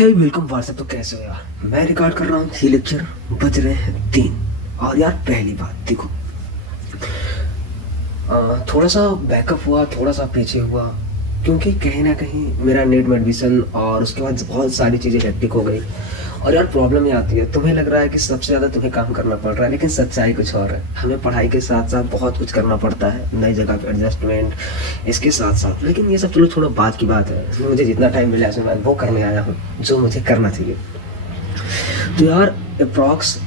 हे welcome WhatsApp. तो कैसे हो यार? मैं रिकॉर्ड कर रहा हूँ, ये लेक्चर बज रहे हैं 3। और यार पहली बात देखो, थोड़ा सा बैकअप हुआ, थोड़ा सा पीछे हुआ, क्योंकि कहीं ना कहीं मेरा नेट में एडमिशन और उसके बाद बहुत सारी चीज़ें हेक्टिक हो गई। और यार प्रॉब्लम ये आती है, तुम्हें लग रहा है कि सबसे ज़्यादा तुम्हें काम करना पड़ रहा है, लेकिन सच्चाई कुछ और है। हमें पढ़ाई के साथ साथ बहुत कुछ करना पड़ता है, नई जगह पे एडजस्टमेंट, इसके साथ साथ। लेकिन ये सब चलो छोड़ो, बात की बात है। इसमें मुझे जितना टाइम मिला है मैं वो करने आया हूँ जो मुझे करना चाहिए। तो यार अप्रॉक्स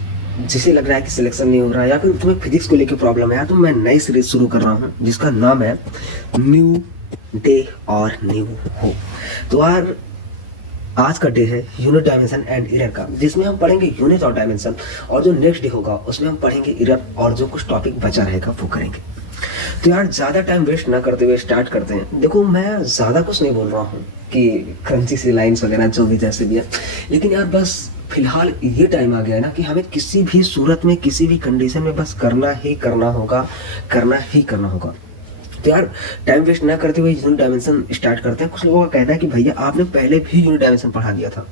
जिसे लग रहा है कि सिलेक्शन नहीं हो रहा है या फिर तुम्हें फिजिक्स को लेकर प्रॉब्लम है, तो मैं नई सीरीज शुरू कर रहा हूँ जिसका नाम है न्यू डे और न्यू हो। तो यार आज का डे है यूनिट डायमेंशन एंड एरर का, जिसमें हम पढ़ेंगे यूनिट और डायमेंशन, और जो नेक्स्ट डे होगा उसमें हम पढ़ेंगे एरर, और जो कुछ टॉपिक बचा रहेगा वो करेंगे। तो यार ज़्यादा टाइम वेस्ट ना करते हुए स्टार्ट करते हैं। देखो मैं ज़्यादा कुछ नहीं बोल रहा हूँ कि क्रंची सी लाइन्स वगैरह जो भी जैसे भी है, लेकिन यार बस फिलहाल ये टाइम आ गया है ना कि हमें किसी भी सूरत में, किसी भी कंडीशन में बस करना ही करना होगा, करना ही करना होगा। तो यार टाइम वेस्ट ना करते हुए यूनिट डायमेंशन स्टार्ट करते हैं। कुछ लोगों का कहना है कि भैया आपने पहले भी यूनिट डायमेंशन पढ़ा दिया था।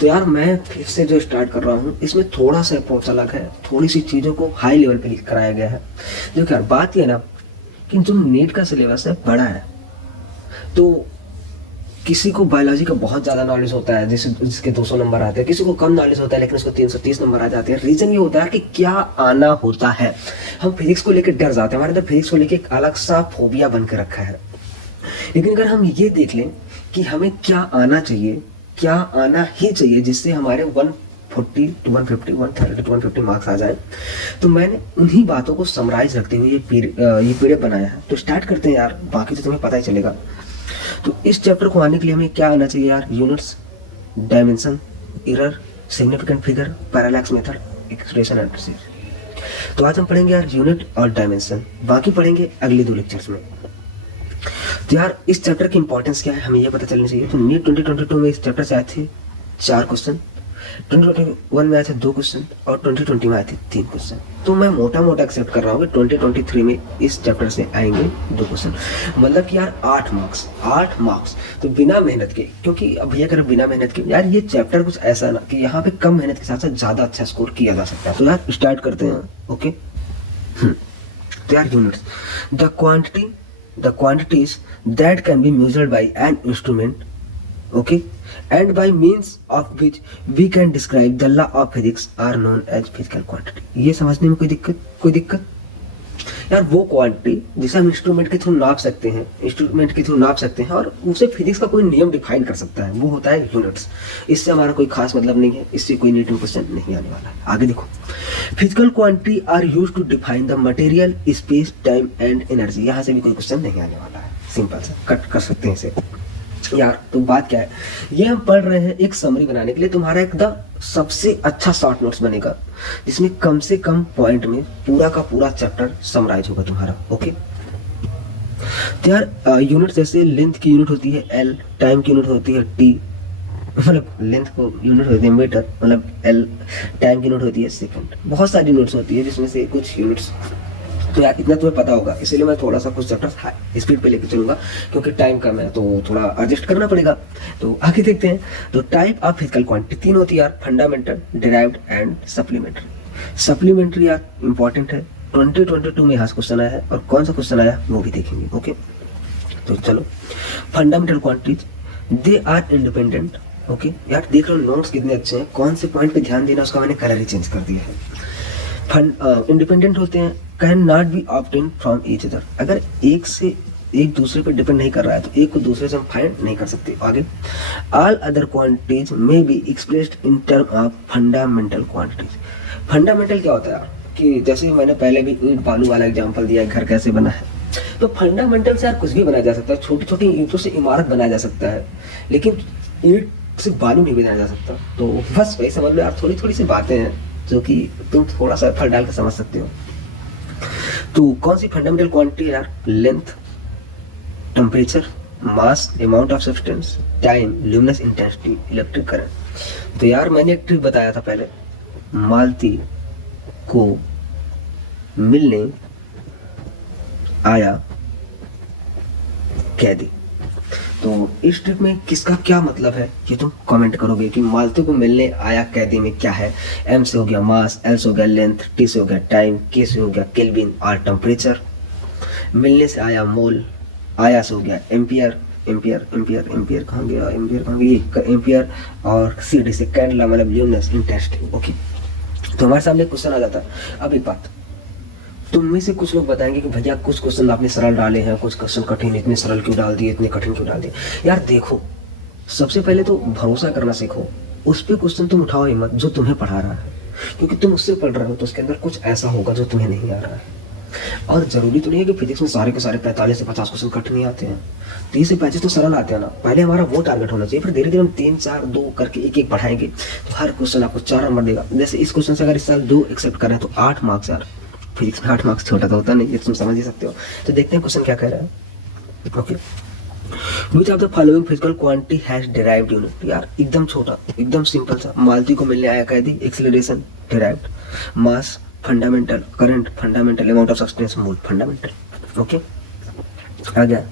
तो यार मैं फिर से जो स्टार्ट कर रहा हूँ इसमें थोड़ा सा अप्रोच अलग है, थोड़ी सी चीज़ों को हाई लेवल पे कराया गया है। देखो यार बात ये ना कि जो नीट का सिलेबस है बड़ा है, तो किसी को बायोलॉजी का बहुत ज़्यादा नॉलेज होता है जिसके 200 नंबर आते हैं, किसी को कम नॉलेज होता है लेकिन उसको 330 नंबर आ जाते हैं। रीज़न ये होता है कि क्या आना होता है। हम फिजिक्स को लेकर डर जाते हैं, हमारे अंदर फिजिक्स को लेकर एक अलग सा फोबिया बन के रखा है। लेकिन अगर हम ये देख लें कि हमें क्या आना चाहिए, क्या आना ही चाहिए जिससे हमारे 140 to 150, 130 to 150 मार्क्स आ जाए, तो मैंने उन्हीं बातों को समराइज रखते हुए ये पीडीएफ बनाया है। तो स्टार्ट करते हैं यार, बाकी तो तुम्हें पता ही चलेगा। तो इस चैप्टर को आने के लिए हमें क्या आना चाहिए यार? Units, dimension, error, significant figure, parallax method, expression and procedure. तो आज हम पढ़ेंगे यार यूनिट और डायमेंशन, बाकी पढ़ेंगे अगले 2 लेक्चर्स में। तो यार इस चैप्टर की इंपॉर्टेंस क्या है हमें ये पता चलनी चाहिए। तो नीट 2022 में इस चैप्टर से आए थे 4 क्वेश्चन, 2021 में आए थे 2 क्वेश्चन, और 2020 में आए थे 3 क्वेश्चन। तो मैं मोटा मोटा एक्सेप्ट कर रहा हूँ कि 2023 में इस चैप्टर से आएंगे 2 क्वेश्चन, मतलब कि यार 8 मार्क्स। तो बिना मेहनत के, क्योंकि अब भैया अगर बिना मेहनत के, यार ये चैप्टर कुछ ऐसा ना कि यहाँ पे कम मेहनत के साथ साथ ज़्यादा अच्छा स्कोर किया जा सकता है। तो यार स्टार्ट करते हैं। ओके, तो यार units, the quantities that can be measured by an instrument, okay, and by means of which we can describe the law of physics are known as physical quantity। ये समझने में कोई दिक्कत यार? वो क्वांटिटी जिसे हम इंस्ट्रूमेंट के थ्रू नाप सकते हैं, और उसे फिजिक्स का कोई नियम डिफाइन कर सकता है, वो होता है यूनिट्स। इससे हमारा कोई खास मतलब नहीं है, इससे कोई नेटिव क्वेश्चन नहीं आने वाला है। आगे देखो, physical quantity are used to define the material, space, time and energy. यहाँ से भी कोई क्वेश्चन नहीं आने वाला है, सिंपल सा कट कर सकते हैं इसे यार। तो बात क्या है, ये हम पढ़ रहे हैं एक समरी बनाने के लिए। तुम्हारा एकदम सबसे अच्छा शॉर्ट नोट्स बनेगा जिसमें कम से कम पॉइंट में पूरा का पूरा चैप्टर समराइज होगा तुम्हारा। ओके, तो यार यूनिट जैसे लेंथ की यूनिट होती है एल, टाइम की यूनिट होती है टी, मतलब लेंथ को यूनिट होती है मीटर, मतलब एल, टाइम की यूनिट होती है सेकंड। बहुत सारी यूनिट्स होती है जिसमें से कुछ यूनिट्स, तो यार इतना तुम्हें पता होगा, इसीलिए मैं थोड़ा सा कुछ चैप्टर स्पीड पे लेके चलूंगा क्योंकि टाइम कम है, तो थोड़ा एडजस्ट करना पड़ेगा। तो आगे देखते हैं। तो टाइप ऑफ फिजिकल क्वांटिटी 3 होती है यार, fundamental, derived and supplementary. Supplementary यार इंपॉर्टेंट है, 2022 में यहाँ से क्वेश्चन आया है, और कौन सा क्वेश्चन आया वो भी देखेंगे। ओके, तो चलो, fundamental quantities they are independent. Okay यार देख लो नोट्स कितने अच्छे हैं, कौन से पॉइंट पे ध्यान देना उसका मैंने कलर ही चेंज कर दिया है। इंडिपेंडेंट होते हैं, can not B obtain from each other. अगर एक दूसरे पर डिपेंड नहीं कर रहा है तो एक को दूसरे से हम फाइंड नहीं कर सकते। आगे, ऑल अदर क्वांटिटीज में be expressed in term of fundamental quantities. Fundamental क्या होता है कि जैसे मैंने पहले भी ईंट बालू वाला एग्जांपल दिया, घर कैसे बना है, तो फंडामेंटल से यार कुछ भी बनाया जा सकता है। छोटी छोटी ईंटों से इमारत बनाया जा सकता है, लेकिन ईंट से बालू नहीं बनाया जा सकता। तो बस वही समझ लो यार, थोड़ी थोड़ी सी बातें हैं जो कि तुम थोड़ा सा एफर्ट डाल कर समझ सकते हो। तो कौन सी फंडामेंटल क्वांटिटी है यार? Length, temperature, mass, amount of substance, time, luminous intensity, electric current. तो यार मैंने एक ट्रिक बताया था पहले, मालती को मिलने आया कैदी। तो इस ट्रिक में किसका क्या मतलब है ये तुम कमेंट करोगे कि मालती को मिलने आया कैदी में क्या है। एम से हो गया मास, एल से हो गया लेंथ, टी से हो गया टाइम, के से हो गया केल्विन और टेम्परेचर। मिलने से आया मोल, आया से हो गया एम्पियर, एम्पियर एम्पियर एम्पियर कहाँ गया, एम्पियर कहाँ गया, एम्पियर। और सी डी से कैंडला मतलब ल्यूमिनस इंटेंसिटी। ओके, तो हमारे सामने क्वेश्चन आ जाता है। अब एक बात, तुम में से कुछ लोग बताएंगे कि भैया कुछ क्वेश्चन आपने सरल डाले हैं, कुछ क्वेश्चन कठिन, इतने सरल क्यों डाल दिए, इतने कठिन क्यों डाल दिए। यार देखो, सबसे पहले तो भरोसा करना सीखो, उस पे क्वेश्चन तुम उठाओ ही मत जो तुम्हें पढ़ा रहा है, क्योंकि तुम उससे पढ़ रहे हो तो उसके अंदर कुछ ऐसा होगा जो तुम्हें नहीं आ रहा है। और जरूरी तो नहीं है कि फिजिक्स में सारे के सारे 45 से 50 क्वेश्चन कठिन ही आते हैं, 30 से 35 तो सरल आते हैं ना। पहले हमारा वो टारगेट होना चाहिए, फिर धीरे धीरे हम 3 4 2 करके एक एक बढ़ाएंगे तो हर क्वेश्चन आपको 4 नंबर देगा। जैसे इस क्वेश्चन से अगर इस साल 2 एक्सेप्ट करें तो 8 मार्क्स। यार फिजिक्स में 8 मार्क्स छोटा तो होता नहीं, ये तुम समझ ही सकते हो। तो देखते हैं क्वेश्चन क्या कह रहा है। Okay, which of the following physical quantity has derived unit. यार एकदम छोटा, एकदम सिंपल सा। मालती को मिलने आया कैदी, acceleration derived, mass fundamental, current fundamental, amount of substance mole fundamental. Okay, आ गया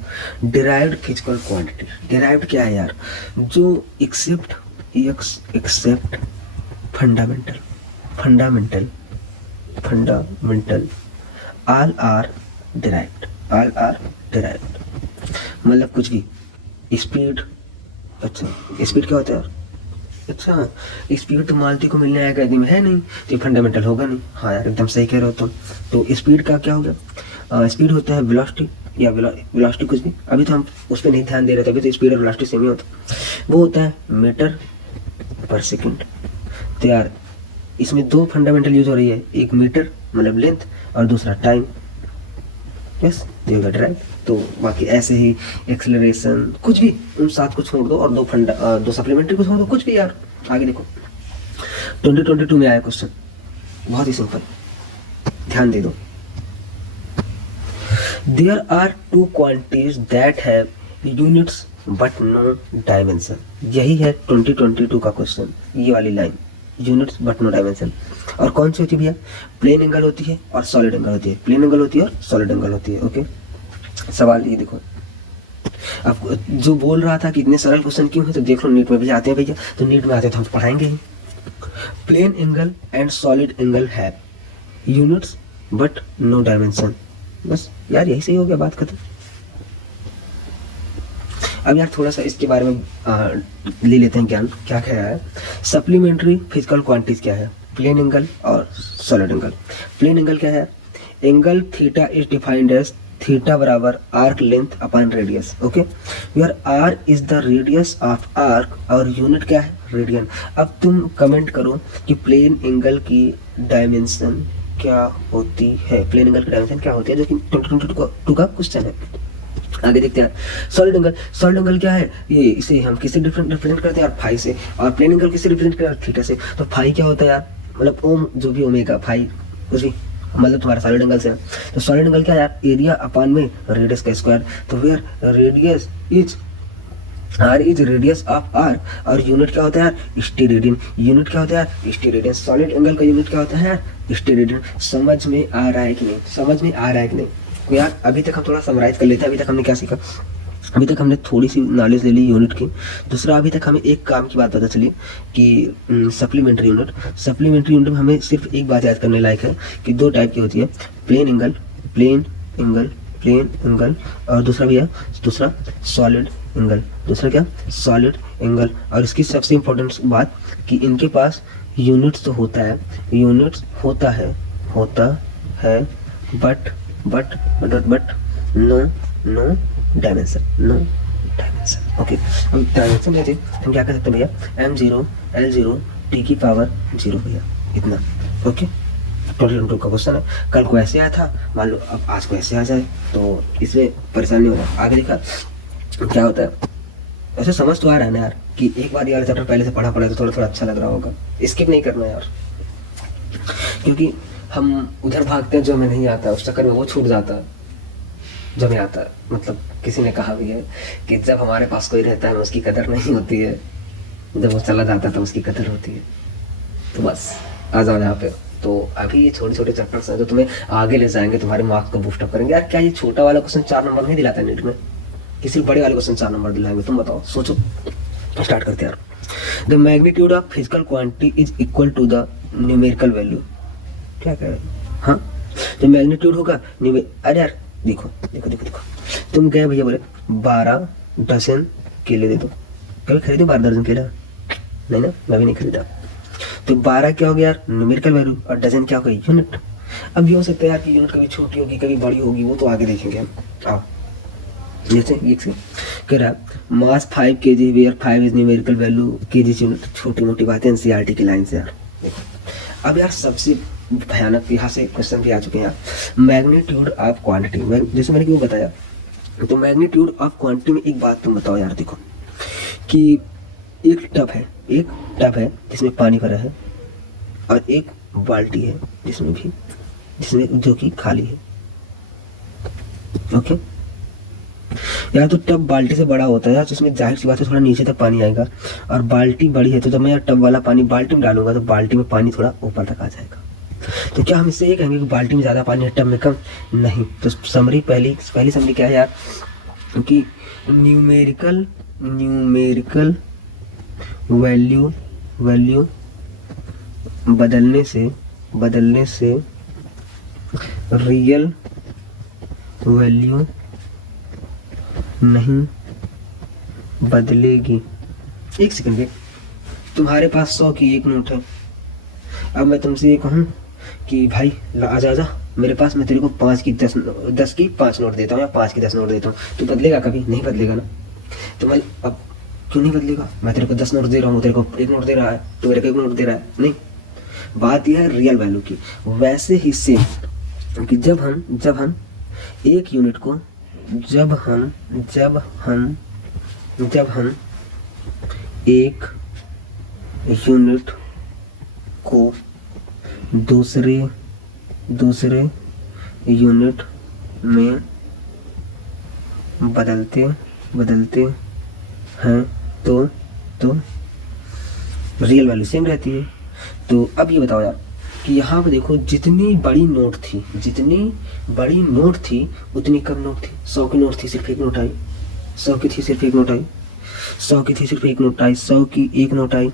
डिराइव्ड फिजिकल क्वांटिटी। डिराइव्ड क्या है यार, जो except fundamental, fundamental fundamental all are derived, all are derived मतलब कुछ भी। स्पीड, अच्छा स्पीड क्या होता है यार, अच्छा स्पीड तो मालती को मिलने आया कैदी में है नहीं, तो फंडामेंटल होगा नहीं। हाँ यार एकदम सही कह रहे हो तुम। तो स्पीड का क्या हो गया, स्पीड होता है वेलोसिटी या वेलोसिटी कुछ भी, अभी तो हम उस पर नहीं ध्यान दे रहे थे, अभी तो स्पीड और वेलोसिटी सेम ही होता, वो होता है मीटर पर सेकेंड। तो यार इसमें 2 फंडामेंटल यूज हो रही है, एक मीटर मतलब लेंथ और दूसरा टाइम। यस, तो ड्राइव। तो बाकी ऐसे ही एक्सेलरेशन कुछ भी, उन 7 को छोड़ दो और 2 सप्लीमेंट्री को छोड़ दो, कुछ भी यार। आगे देखो 2022 में आया क्वेश्चन, बहुत ही सिंपल, ध्यान दे दो। There are 2 quantities that have units but no dimension. यही है 2022 का क्वेश्चन, ये वाली line, units but no dimension. और कौन सी होती है भैया, प्लेन एंगल होती है और सॉलिड एंगल होती है, प्लेन एंगल होती है और सॉलिड एंगल होती है। ओके, सवाल ये देखो, अब जो बोल रहा था कि इतने सरल क्वेश्चन क्यों है, तो देख लो नीट में भी आते हैं भैया, तो नीट में आते हैं तो हम पढ़ाएंगे ही। Plane angle and solid angle है यूनिट्स बट नो डायमेंशन। बस यार यही सही हो गया, बात खत्म। अब यार थोड़ा सा इसके बारे में ले लेते हैं ज्ञान, क्या कह रहा है। सप्लीमेंट्री फिजिकल क्वांटिटीज क्या है, प्लेन एंगल और सॉलिड एंगल। प्लेन एंगल क्या है, angle theta is defined as theta बराबर arc length upon radius. Okay, where R is the radius of arc और यूनिट क्या है, रेडियन। अब तुम कमेंट करो कि प्लेन एंगल की डायमेंशन क्या होती है, प्लेन एंगल की डायमेंशन क्या होती है, जो कि 2022 का क्वेश्चन है। आगे देखते हैं सॉलिड एंगल। सॉलिड एंगल क्या है, ये इसे हम किससे रिप्रेजेंट करते हैं यार, फाई से। और प्लेन एंगल किससे रिप्रेजेंट करते हैं, थीटा से। तो फाई क्या होता है यार, मतलब ओम जो भी ओमेगा फाई कुछ भी, मतलब तुम्हारा सॉलिड एंगल से। तो सॉलिड एंगल क्या है यार, एरिया अपॉन में रेडियस का स्क्वायर। तो where radius is R is radius of R और यूनिट क्या होता है यार, स्टेरेडियन। यूनिट क्या होता है यार, स्टेरेडियन। सॉलिड एंगल का यूनिट क्या होता है यार, स्टेरेडियन। समझ में आ रहा है कि नहीं, समझ में आ रहा है कि नहीं। तो यार अभी तक हम थोड़ा समराइज कर लेते हैं। अभी तक हमने क्या सीखा, अभी तक हमने थोड़ी सी नॉलेज ले ली यूनिट की। दूसरा, अभी तक हमें एक काम की बात पता चली कि सप्लीमेंट्री यूनिट। सप्लीमेंट्री यूनिट में हमें सिर्फ एक बात याद करने लायक है कि 2 टाइप की होती है, plane angle, plane angle, plane angle, और दूसरा भैया दूसरा सॉलिड एंगल। दूसरा क्या, सॉलिड एंगल। और इसकी सबसे इम्पोर्टेंट बात कि इनके पास यूनिट्स तो होता है, यूनिट्स होता है but no dimension, no dimension. Okay, हम डायमेंशन लेते हम क्या कर सकते हैं भैया, m0 L0 t की पावर 0 भैया, इतना। ओके, 2022 का क्वेश्चन है, कल को ऐसे आया था, मान लो अब आज को ऐसे आ जाए तो इसमें परेशानी होगा। आगे देखा क्या होता है, ऐसे समझ तो आ रहा है ना यार कि एक बार यार चैप्टर पहले से पढ़ा तो थोड़ा थोड़ा अच्छा लग रहा होगा। स्किप नहीं करना यार, क्योंकि हम उधर भागते हैं जो हमें नहीं आता, उस चक्कर में वो छूट जाता है जो हमें आता है। मतलब किसी ने कहा भी है कि जब हमारे पास कोई रहता है उसकी कदर नहीं होती है, जब वो चला जाता है तो उसकी कदर होती है। तो बस आ जाओ यहाँ पे। तो अभी ये छोटे छोटे चैप्टर्स हैं जो तुम्हें आगे ले जाएंगे, तुम्हारे मार्क्स को बूस्टअप करेंगे। यार क्या ये छोटा वाला क्वेश्चन 4 नंबर नहीं दिलाता है नीट में, किसी बड़े वाले क्वेश्चन 4 नंबर दिलाएंगे, तुम बताओ, सोचो, स्टार्ट करते हैं यार। The magnitude of physical quantity is equal to the numerical value. क्या कह रहे हो? हाँ, जो मैग्नीट्यूड होगा अरे यार देखो देखो देखो देखो, तुम गए भैया बोले 12 डजन केले दे दो, कभी खरीदो 12 दर्जन केला? नहीं ना, मैं भी नहीं खरीदा। तो 12 क्या हो गया यार, न्यूमेरिकल वैल्यू, और डजन क्या हो गई, यूनिट। अब ये हो सकता है यार कि यूनिट कभी छोटी होगी कभी बड़ी होगी, वो तो आगे देखेंगे हम। आओ, जैसे ये कह रहा mass 5 kg where 5 is numerical value KG unit. छोटी मोटी बातें एनसीईआरटी की लाइन से यार। देखो अब यार सबसे भयानक यहाँ से क्वेश्चन भी आ चुके हैं यार, मैग्नीट्यूड ऑफ क्वांटिटी। जैसे मैंने क्यों बताया, तो मैग्नीट्यूड ऑफ क्वांटिटी में एक बात तुम बताओ यार, देखो कि एक टब है जिसमें पानी भरा है, और एक बाल्टी है जिसमें जो कि खाली है। ओके यार, तो टब बाल्टी से बड़ा होता है यार, तो इसमें जाहिर सी बात है थोड़ा नीचे तक पानी आएगा, और बाल्टी बड़ी है तो जब मैं यार टब वाला पानी बाल्टी में डालूंगा तो बाल्टी में पानी थोड़ा ऊपर तक आ जाएगा। तो क्या हम इससे ये कहेंगे कि बाल्टी में ज़्यादा पानी है टब में कम? नहीं। तो समरी पहली समरी क्या है यार, कि न्यूमेरिकल वैल्यू बदलने से रियल वैल्यू नहीं बदलेगी। एक सेकंड, तुम्हारे पास 100 की एक नोट है, अब मैं तुमसे ये कहूँ कि भाई आजा मेरे पास, मैं तेरे को 5 की 10 की 5 नोट देता हूँ या 5 की 10 नोट देता हूँ, तो बदलेगा कभी? नहीं बदलेगा ना। तो मैं अब क्यों नहीं बदलेगा? मैं तेरे को 10 नोट दे रहा हूँ, तेरे को 1 नोट दे रहा है, तो मेरे को 1 नोट दे रहा है, नहीं। बात यह है रियल वैल्यू की। वैसे ही सेम कि जब हम एक यूनिट को जब हम एक यूनिट को दूसरे यूनिट में बदलते हैं तो रियल वैल्यू सेम रहती है। तो अब ये बताओ यार कि यहाँ पे देखो, जितनी बड़ी नोट थी उतनी कम नोट थी। 100 की नोट थी, सिर्फ एक नोट आई। 100 की थी, सिर्फ एक नोट आई। 100 की थी, सिर्फ एक नोट आई। 100 की एक नोट आई।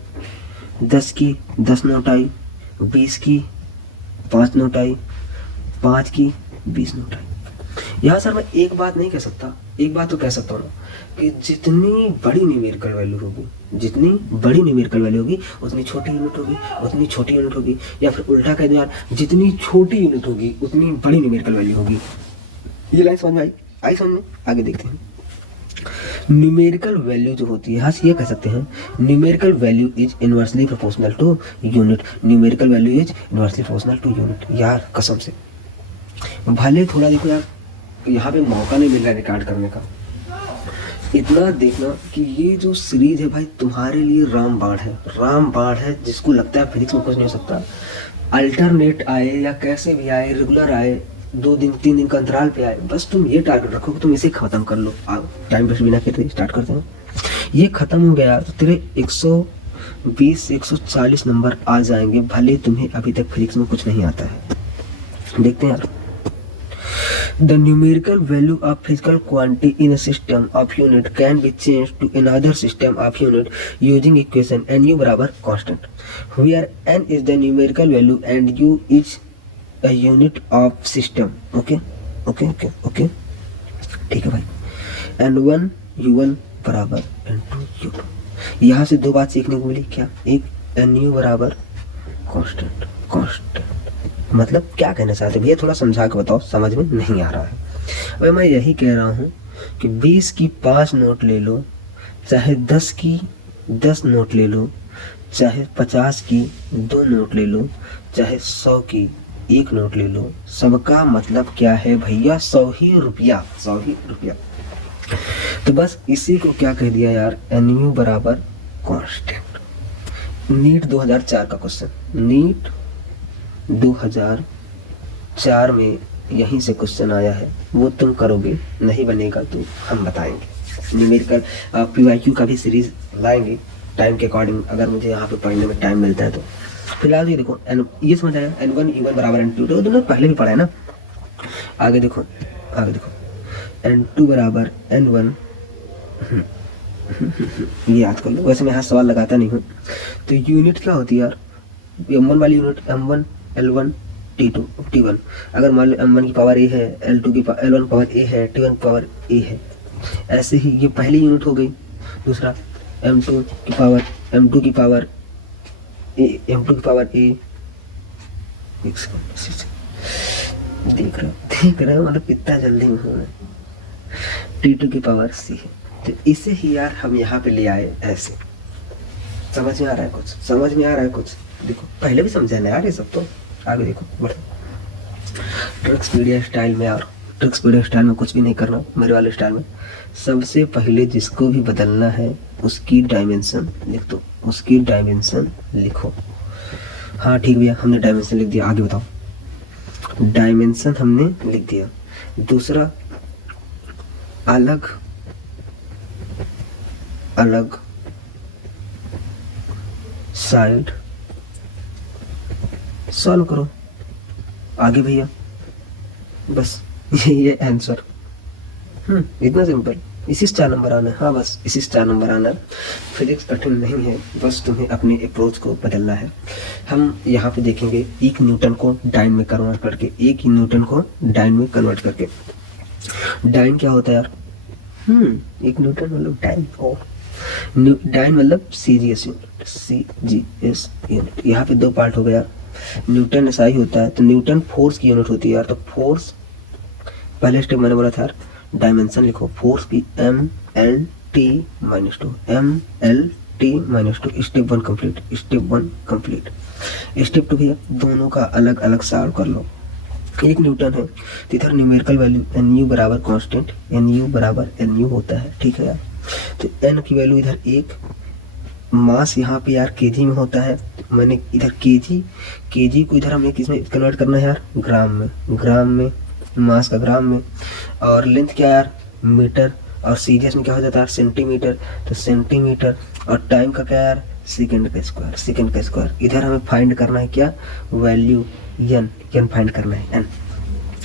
10 की 10 नोट आई। 20 की 5 नोट आई। 5 की 20 नोट आई। यहाँ सर मैं एक बात नहीं कह सकता, एक बात तो कह सकता हूँ ना, कि जितनी बड़ी न्यूमेरिकल वैल्यू होगी उतनी छोटी यूनिट होगी, या फिर उल्टा कह दो यार, जितनी छोटी यूनिट होगी उतनी बड़ी न्यूमेरिकल वैल्यू होगी। ये लाइन समझ में आई समझ में? आगे देखते हैं। न्यूमेरिकल वैल्यू जो होती है, यहाँ से ये कह सकते हैं numerical value is inversely proportional to unit. Numerical value is inversely proportional to unit. यार कसम से, भले थोड़ा देखो यार, यहाँ पे मौका नहीं मिल रहा है रिकॉर्ड करने का, इतना देखना कि ये जो सीरीज है भाई तुम्हारे लिए रामबाण है। जिसको लगता है फिजिक्स में कुछ नहीं हो सकता, अल्टरनेट आए या कैसे भी आए, रेगुलर आए, 2 दिन 3 दिन का अंतराल पे आए, बस तुम ये टारगेट रखो कि तुम इसे खत्म कर लो। टाइम वेस्ट बिना किए स्टार्ट करते हैं। ये खत्म हो गया तो तेरे 120 140 नंबर आ जाएंगे, भले तुम्हें अभी तक फिजिक्स में कुछ नहीं आता है। देखते हैं यार। The numerical value of physical quantity in a system of unit can be changed to another system of unit using equation nu बराबर constant, where n is the numerical value and u is a unit of system. Okay. ठीक है भाई। n1 u1 बराबर n2 u2। यहाँ से 2 बात सीखने को मिली। क्या? एक nu बराबर constant। मतलब क्या कहना चाहते भैया, थोड़ा समझा के बताओ, समझ में नहीं आ रहा है। भाई मैं यही कह रहा हूँ कि 20 की 5 नोट ले लो, चाहे 10 की 10 नोट ले लो, चाहे 50 की 2 नोट ले लो, चाहे 100 की 1 नोट ले लो, सबका मतलब क्या है भैया? 100 ही रुपया। तो बस इसी को क्या कह दिया यार, nu बराबर कांस्टेंट। नीट 2004 का क्वेश्चन, नीट 2004 में यहीं से क्वेश्चन आया है, वो तुम करोगे, नहीं बनेगा तो हम बताएंगे। न्यूमेरिकल PYQ का भी सीरीज लाएंगे टाइम के अकॉर्डिंग, अगर मुझे यहाँ पे पढ़ने में टाइम मिलता है तो। फिलहाल ये देखो, ये समझ आया, n1 u1 बराबर n2, तो तुमने पहले भी पढ़ा है ना। आगे देखो n2 बराबर n1 ये याद कर लो, वैसे मैं यहाँ सवाल लगाता नहीं हूँ। तो यूनिट क्या होती है यार, m1 वाली unit m1 l1 t2 t1। अगर मान लो m1 की पावर a है, l2 की l1 पावर a है, t1 पावर a है, ऐसे ही ये पहली यूनिट हो गई। दूसरा m2 की पावर m2 की पावर a, m2 की पावर a, देख रहे हो मतलब कितना जल्दी में t2 की पावर c है। तो इसे ही यार हम यहाँ पे ले आए ऐसे। समझ में आ रहा है कुछ, समझ में आ रहा है कुछ? देखो पहले भी समझा ना यार ये सब, तो आगे देखो बढ़ो। ट्रिक्सपीडिया स्टाइल में, और ट्रिक्सपीडिया स्टाइल में कुछ भी नहीं करना, मेरे वाले स्टाइल में सबसे पहले जिसको भी बदलना है उसकी डायमेंशन लिख दो, उसकी डायमेंशन लिखो। हाँ ठीक भैया, हमने डायमेंशन लिख दिया, आगे बताओ। डायमेंशन हमने लिख दिया। दूसरा अलग अलग साइड सॉल्व करो। आगे भैया बस ये आंसर, इतना सिंपल। इसी से 4 नंबर आना है। हाँ बस इसी से 4 नंबर आना है। फिजिक्स कठिन नहीं है, बस तुम्हें अपने अप्रोच को बदलना है। हम यहाँ पे देखेंगे एक न्यूटन को डाइन में कन्वर्ट करके, एक ही न्यूटन को डाइन में कन्वर्ट करके। डाइन क्या होता है यार? एक न्यूटन मतलब डाइन, और डाइन मतलब सीजीएस यूनिट, सीजीएस यूनिट। यहाँ पे 2 पार्ट हो गया। न्यूटन एसआई होता है, तो न्यूटन फोर्स की यूनिट होती है यार। तो फोर्स पहले स्टेप मैंने बोला था यार, डायमेंशन लिखो। फोर्स की m_l_t_2, m_l_t_2। Step 1 complete, step 1 complete. Step 2 भैया दोनों का अलग अलग सॉल्व कर लो। एक न्यूटन है तो इधर न्यूमेरिकल वैल्यू nu बराबर कांस्टेंट, nu बराबर nu होता है, ठीक है यार। तो n की वैल्यू इधर 1, मास यहाँ पे यार केजी में होता है। मैंने इधर केजी को इधर हमें किस में कन्वर्ट करना है यार? ग्राम में, ग्राम में, मास का ग्राम में। और लेंथ क्या यार? मीटर। और सीजीएस में क्या हो जाता है? सेंटीमीटर, तो सेंटीमीटर। और टाइम का क्या यार? सेकंड का स्क्वायर, सेकंड का स्क्वायर। इधर हमें फाइंड करना है क्या? वैल्यू n फाइंड करना है n।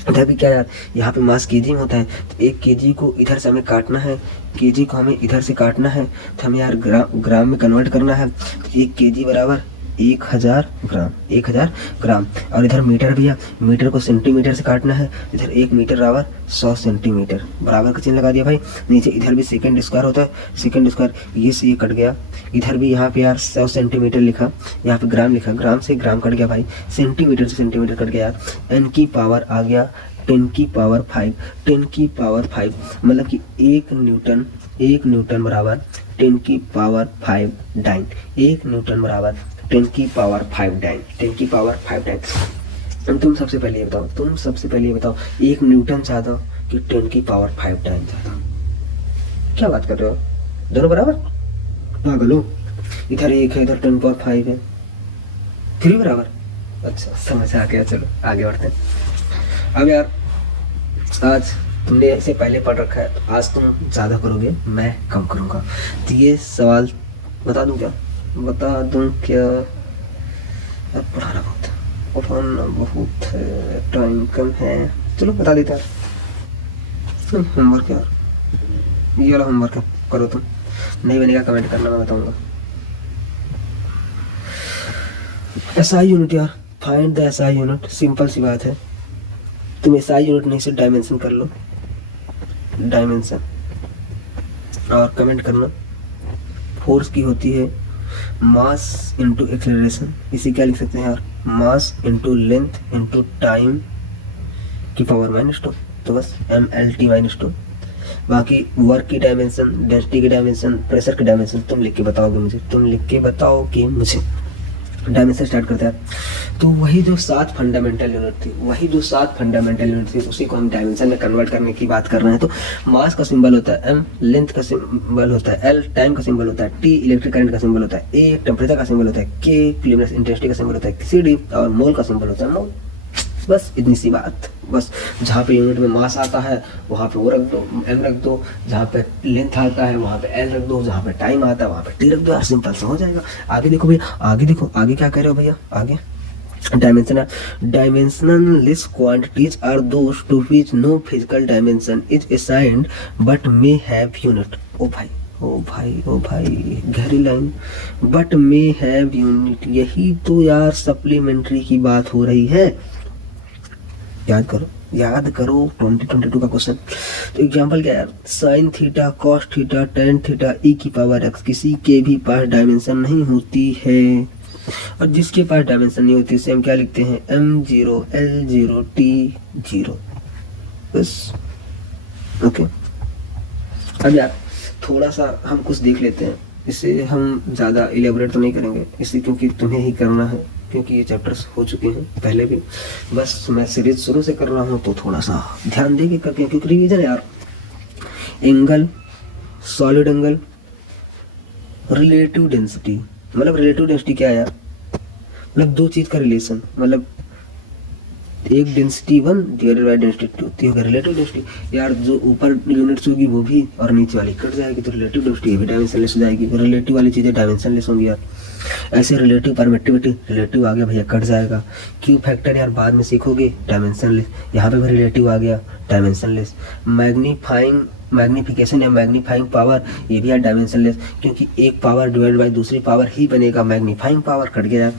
इधर भी क्या यार, यहाँ पे मास केजी में होता है, तो 1 केजी को इधर से हमें काटना है, केजी को हमें इधर से काटना है, तो हमें यार ग्राम में कन्वर्ट करना है। तो 1 केजी बराबर 1000 ग्राम, 1000 ग्राम। और इधर मीटर भैया, मीटर को सेंटीमीटर से काटना है, इधर 1 मीटर बराबर 100 सेंटीमीटर। बराबर का चिन्ह लगा दिया भाई। नीचे इधर भी सेकंड स्क्वायर होता है, सेकंड स्क्वायर, ये से ये कट गया। इधर भी यहाँ पे यार 100 सेंटीमीटर लिखा, यहाँ पे ग्राम लिखा, ग्राम से ग्राम कट गया भाई, सेंटीमीटर से सेंटीमीटर कट गया यार। n की पावर आ गया 10 की पावर 5, 10 की पावर 5 मतलब कि 1 न्यूटन बराबर 10 की पावर 5 डाइन। 1 न्यूटन बराबर 10 की पावर 5 डाइन, 10 की पावर 5 डाइन। तुम सबसे पहले ये बताओ, 1 न्यूटन ज़्यादा कि 10 की पावर 5 डाइन ज़्यादा? क्या बात कर रहे हो? दोनों बराबर? पागल हो? इधर 1 है, इधर 10 पावर 5 है, 3 बराबर। अच्छा समझ आ गया, चलो आगे बढ़ते हैं। अब यार आज तुमने ऐसे पहले पढ़ रखा है, तो आज तुम ज़्यादा करोगे, मैं कम करूँगा। तो ये सवाल बता दूँ क्या? अब पढ़ाना बहुत है, टाइम कम है, चलो बता देता यार। होमवर्क यार, ये वाला होमवर्क करो तुम, नहीं बनेगा कमेंट करना, मैं बताऊँगा। एसआई यूनिट यार, find the SI unit. Simple सी बात है, तुम एसआई यूनिट नहीं से डायमेंशन कर लो, डायमेंशन, और कमेंट करना। फोर्स की होती है मास इंटू एक्सेलरेशन। इसे क्या लिख सकते हैं यार? Mass into length into time की पावर -2, तो बस mLT-2। बाकी वर्क की डायमेंशन, डेंसिटी की डायमेंशन, प्रेशर की डायमेंशन तुम लिख के बताओगे मुझे, डायमेंशन स्टार्ट करते हैं। तो वही जो 7 फंडामेंटल यूनिट थी, उसी को हम डायमेंशन में कन्वर्ट करने की बात कर रहे हैं। तो मास का सिंबल होता है m, लेंथ का सिंबल होता है l, टाइम का सिंबल होता है t, इलेक्ट्रिक करंट का सिंबल होता है a, टेम्परेचर का सिंबल होता है k, लुमिनस इंटेंसिटी का सिंबल होता है cd, और मोल का सिंबल होता है मोल। बस इतनी सी बात। बस जहाँ पे यूनिट में मास आता है वहाँ पे वो रख दो, m रख दो, जहाँ पे लेंथ आता है वहाँ पे l रख दो, जहाँ पे टाइम आता है वहाँ पे t रख दो यार, सिंपल से हो जाएगा। आगे देखो भैया, आगे देखो, आगे क्या कह रहे हो भैया? आगे Dimensionless quantities are those to which no physical dimension is assigned but may have unit. ओ भाई, ओ भाई, ओ भाई, गहरी line. But may have unit, यही तो यार सप्लीमेंट्री की बात हो रही है। याद करो, याद करो 2022 का क्वेश्चन। तो एग्जांपल क्या है, sine theta, cos theta, tan theta, E की पावर एक्स किसी के भी पास डायमेंशन नहीं होती है, और जिसके पास डायमेंशन नहीं होती उसे हम क्या लिखते हैं, m0 l0 t0, बस। ओके, अब यार थोड़ा सा हम कुछ देख लेते हैं, इसे हम ज़्यादा इलेबोरेट तो नहीं करेंगे इसे, क्योंकि तुम्हें ही करना है, क्योंकि ये चैप्टर्स हो चुके हैं पहले भी। बस मैं सीरीज शुरू से कर रहा हूँ तो थोड़ा सा ध्यान देके करते हैं, क्योंकि रिवीजन है यार। Angle, solid angle, relative density, मतलब रिलेटिव डेंसिटी क्या है यार, मतलब दो चीज का रिलेशन, मतलब एक डेंसिटी 1 डिवाइडेड बाय डेंसिटी 2 होती है रिलेटिव डेंसिटी। यार जो ऊपर यूनिट्स होगी वो भी और नीचे वाली कट जाएगी, तो रिलेटिव डेंसिटी भी डायमेंशनलेस हो जाएगी। रिलेटिव वाली चीजें डायमेंशनलेस होंगी यार। ऐसे रिलेटिव परमिटिविटी, रिलेटिव आ गया भैया कट जाएगा। क्यू फैक्टर यार बाद में सीखोगे, डायमेंशनलेस। यहाँ पे भी रिलेटिव आ गया, डायमेंशनलेस। मैग्निफिकेशन या मैग्नीफाइंग पावर, ये भी है डायमेंशनलेस, क्योंकि एक पावर डिवाइड बाय दूसरी पावर ही बनेगा मैग्नीफाइंग पावर, कट गया।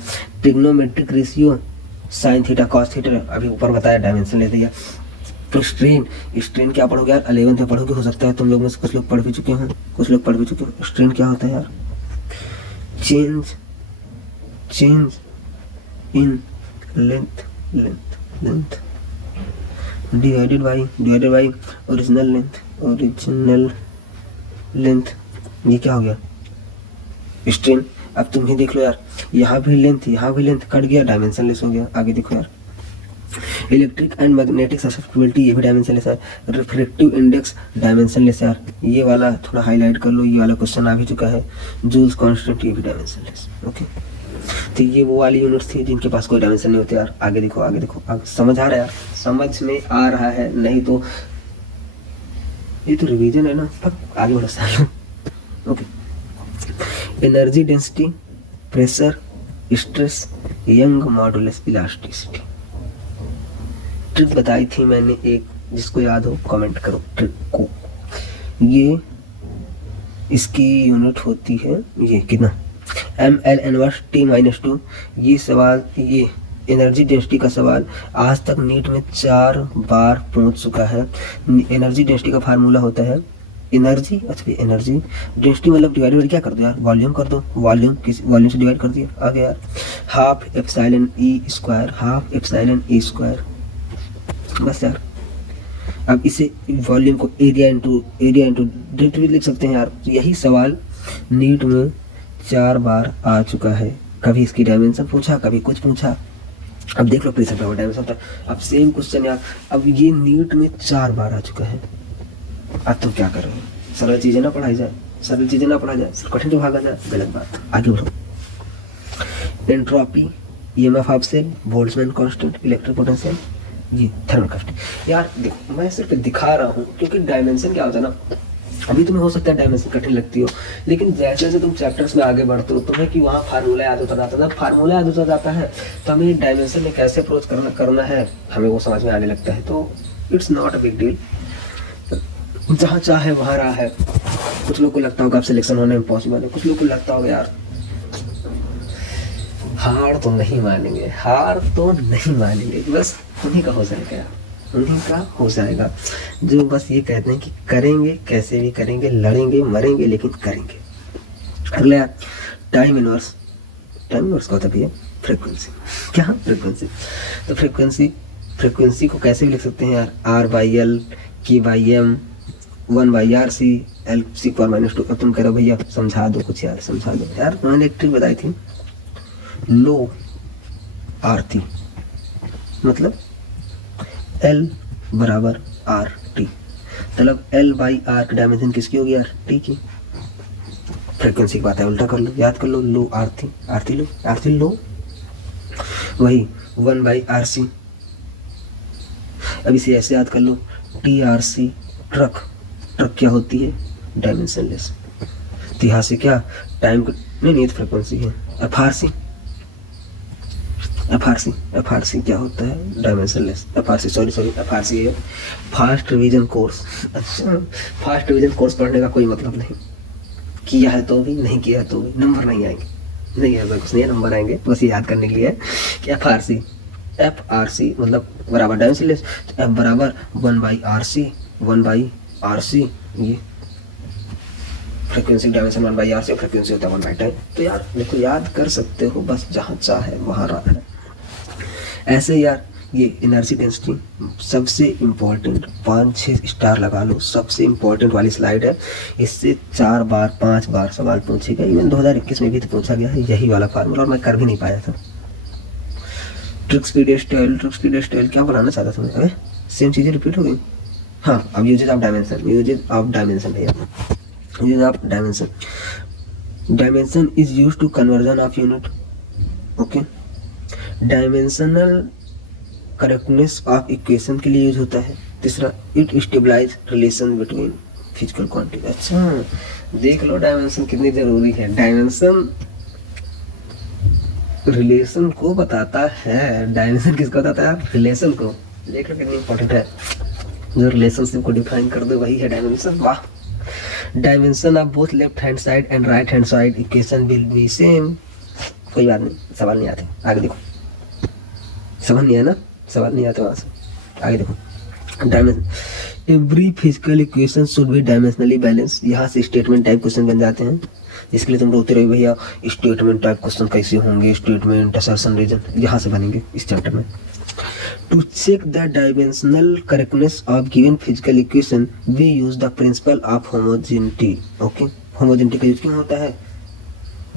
Trigonometric ratio, sign theta cos theta, अभी ऊपर बताया डायमेंशन ले दिया। तो स्ट्रेन क्या पढ़ोगे यार, 11th में पढ़ोगे, हो सकता है तुम लोग में से कुछ लोग पढ़ भी चुके हैं, कुछ लोग पढ़ भी चुके हैं। स्ट्रेन क्या होता है यार, change in length divided by original length, ये क्या हो गया, स्ट्रेन। अब तुम ही देख लो यार, यहाँ भी लेंथ कट गया, डायमेंशनलेस हो गया। आगे देखो यार, इलेक्ट्रिक एंड मैग्नेटिक ससेप्टिबिलिटी, ये भी डायमेंशनलेस है। रिफ्रैक्टिव इंडेक्स डायमेंशनलेस है यार, ये वाला थोड़ा हाईलाइट कर लो, ये वाला क्वेश्चन आ भी चुका है। जूल्स कांस्टेंट, ये भी डायमेंशनलेस। ओके, तो ये वो वाली यूनिट्स थी जिनके पास कोई डायमेंशन नहीं होते यार। आगे देखो, आगे समझ आ रहा है यार, समझ में आ रहा है, नहीं तो ये तो रिवीजन है ना, आगे बढ़ो सालों। Okay, energy density, pressure, stress, young modulus elasticity. Trick बताई थी मैंने एक, जिसको याद हो कमेंट करो ट्रिक को। ये इसकी यूनिट होती है, ये कितना, ml इनवर्स t-2। ये सवाल, ये एनर्जी डेंसिटी का सवाल आज तक नीट में 4 बार पूछ चुका है। एनर्जी डेंसिटी का फार्मूला होता है एनर्जी डेंसिटी मतलब डिवाइड बाय क्या कर दो यार, वॉल्यूम कर दो, वॉल्यूम से डिवाइड कर दिया, आ गया यार हाफ एप्सिलॉन ई स्क्वायर, बस यार। अब इसे वॉल्यूम को एरिया इंटू डेप्थ भी लिख सकते हैं यार। यही सवाल नीट में 4 बार आ चुका है, कभी इसकी डायमेंशन पूछा, कभी कुछ पूछा। अब देख लो प्रेशर पावर डायमेंशन होता है। अब सेम क्वेश्चन यार, अब ये नीट में 4 बार आ चुका है। अब तुम क्या करोगे, सरल चीजें ना पढ़ाई जाए, कठिन तो भागा जाए, गलत बात। आगे बढ़ो। Entropy, EMF of cell, Boltzmann constant, electric potential, ये थर्मल कांस्टेंट। यार देखो, मैं सिर्फ दिखा रहा हूँ, क्योंकि डायमेंशन क्या होता है ना, अभी तुम्हें हो सकता है डायमेंशन कठिन लगती हो, लेकिन जैसे जैसे तुम चैप्टर्स में आगे बढ़ते हो, तुम्हें कि वहाँ फार्मूला याद होता जाता है। फार्मूला याद होता जाता है तो हमें डायमेंशन में कैसे अप्रोच करना है, हमें वो समझ में आने लगता है। तो it's not a big deal, जहाँ चाहे वहाँ रहा है। कुछ लोग को लगता होगा अब सिलेक्शन होना इम्पॉसिबल है, कुछ लोग को लगता होगा यार हार तो नहीं मानेंगे, बस उन्हीं का हो जाएगा, जो बस ये कहते हैं कि करेंगे, कैसे भी करेंगे, लड़ेंगे मरेंगे, लेकिन करेंगे। अगला यार, टाइम इनवर्स का होता है फ्रीक्वेंसी। क्या फ्रीक्वेंसी, तो फ्रीक्वेंसी को कैसे भी लिख सकते हैं यार, R/L, K/M, 1/RC, L⁻²। अब तुम कह रहे हो भैया समझा दो कुछ यार, समझा दो यार। मैंने एक ट्रिक बताई थी, लो RT मतलब L बराबर RT, मतलब L/R की डायमेंशन किसकी होगी यार, T की। फ्रीक्वेंसी की बात है, उल्टा कर लो, याद कर लो, लो RT लो, वही 1/RC। अब इसे ऐसे याद कर लो, TRC ट्रक क्या होती है, डायमेंशनलेस। तो यहाँ से क्या टाइम नहीं, फ्रीक्वेंसी है। FRC एफ आर सी क्या होता है? Dimensionless. F R C F R C है फास्ट रिवीजन कोर्स। अच्छा, फास्ट रिवीजन कोर्स पढ़ने का कोई मतलब नहीं, किया है तो भी, नहीं किया है तो भी, नंबर नहीं आएंगे, नहीं ऐसा कुछ नहीं है, नंबर आएंगे, बस याद करने के लिए है कि एफ आर सी मतलब बराबर डायमेंशनलेस। तो एफ बराबर 1/RC ये फ्रीक्वेंसी डायमेंशन 1/RC, फ्रीक्वेंसी होता है 1/टाइम। तो यार देखो, याद कर सकते हो, बस जहाँ चाहे वहाँ रहा है। ऐसे यार ये इनर्जी डेंसिटी सबसे इम्पोर्टेंट 5-6 स्टार लगा लो, सबसे इम्पोर्टेंट वाली स्लाइड है। इससे 4 बार 5 बार सवाल पूछेगा, इवन 2021 में भी तो पूछा गया है यही वाला फार्मूला, और मैं कर भी नहीं पाया था। ट्रिक्स क्या बनाना चाहता था मैं? सेम चीज़ें रिपीट हो गई। हाँ, अब यूजेज ऑफ डायमेंशन है यार, usages of dimension. Dimension is used to conversion of unit. Okay, dimensional correctness of equation के लिए यूज होता है। तीसरा, it stabilize relation between physical quantity. अच्छा, देख लो डायमेंशन कितनी जरूरी है। डायमेंशन रिलेशन को बताता है। डायमेंशन किसको बताता है? रिलेशन को। देख लो कितनी इंपॉर्टेंट है, जो रिलेशनशिप को डिफाइन कर दे वही है डायमेंशन। वाह। Dimension of both left hand side and right hand side equation will be same. कोई बात नहीं, सवाल नहीं आते, आगे देखो। समझ नहीं है ना, सवाल नहीं आता वहां से, आगे देखो। Dimension every physical equation should be dimensionally balance. यहाँ से स्टेटमेंट टाइप क्वेश्चन बन जाते हैं, इसके लिए तुम रोते रहो भैया स्टेटमेंट टाइप क्वेश्चन कैसे होंगे, स्टेटमेंट असर्शन रीजन यहाँ से बनेंगे इस चैप्टर में। To check the dimensional correctness of given physical equation we use the principle of homogeneity. Okay, homogeneity का यूज क्यों होता है?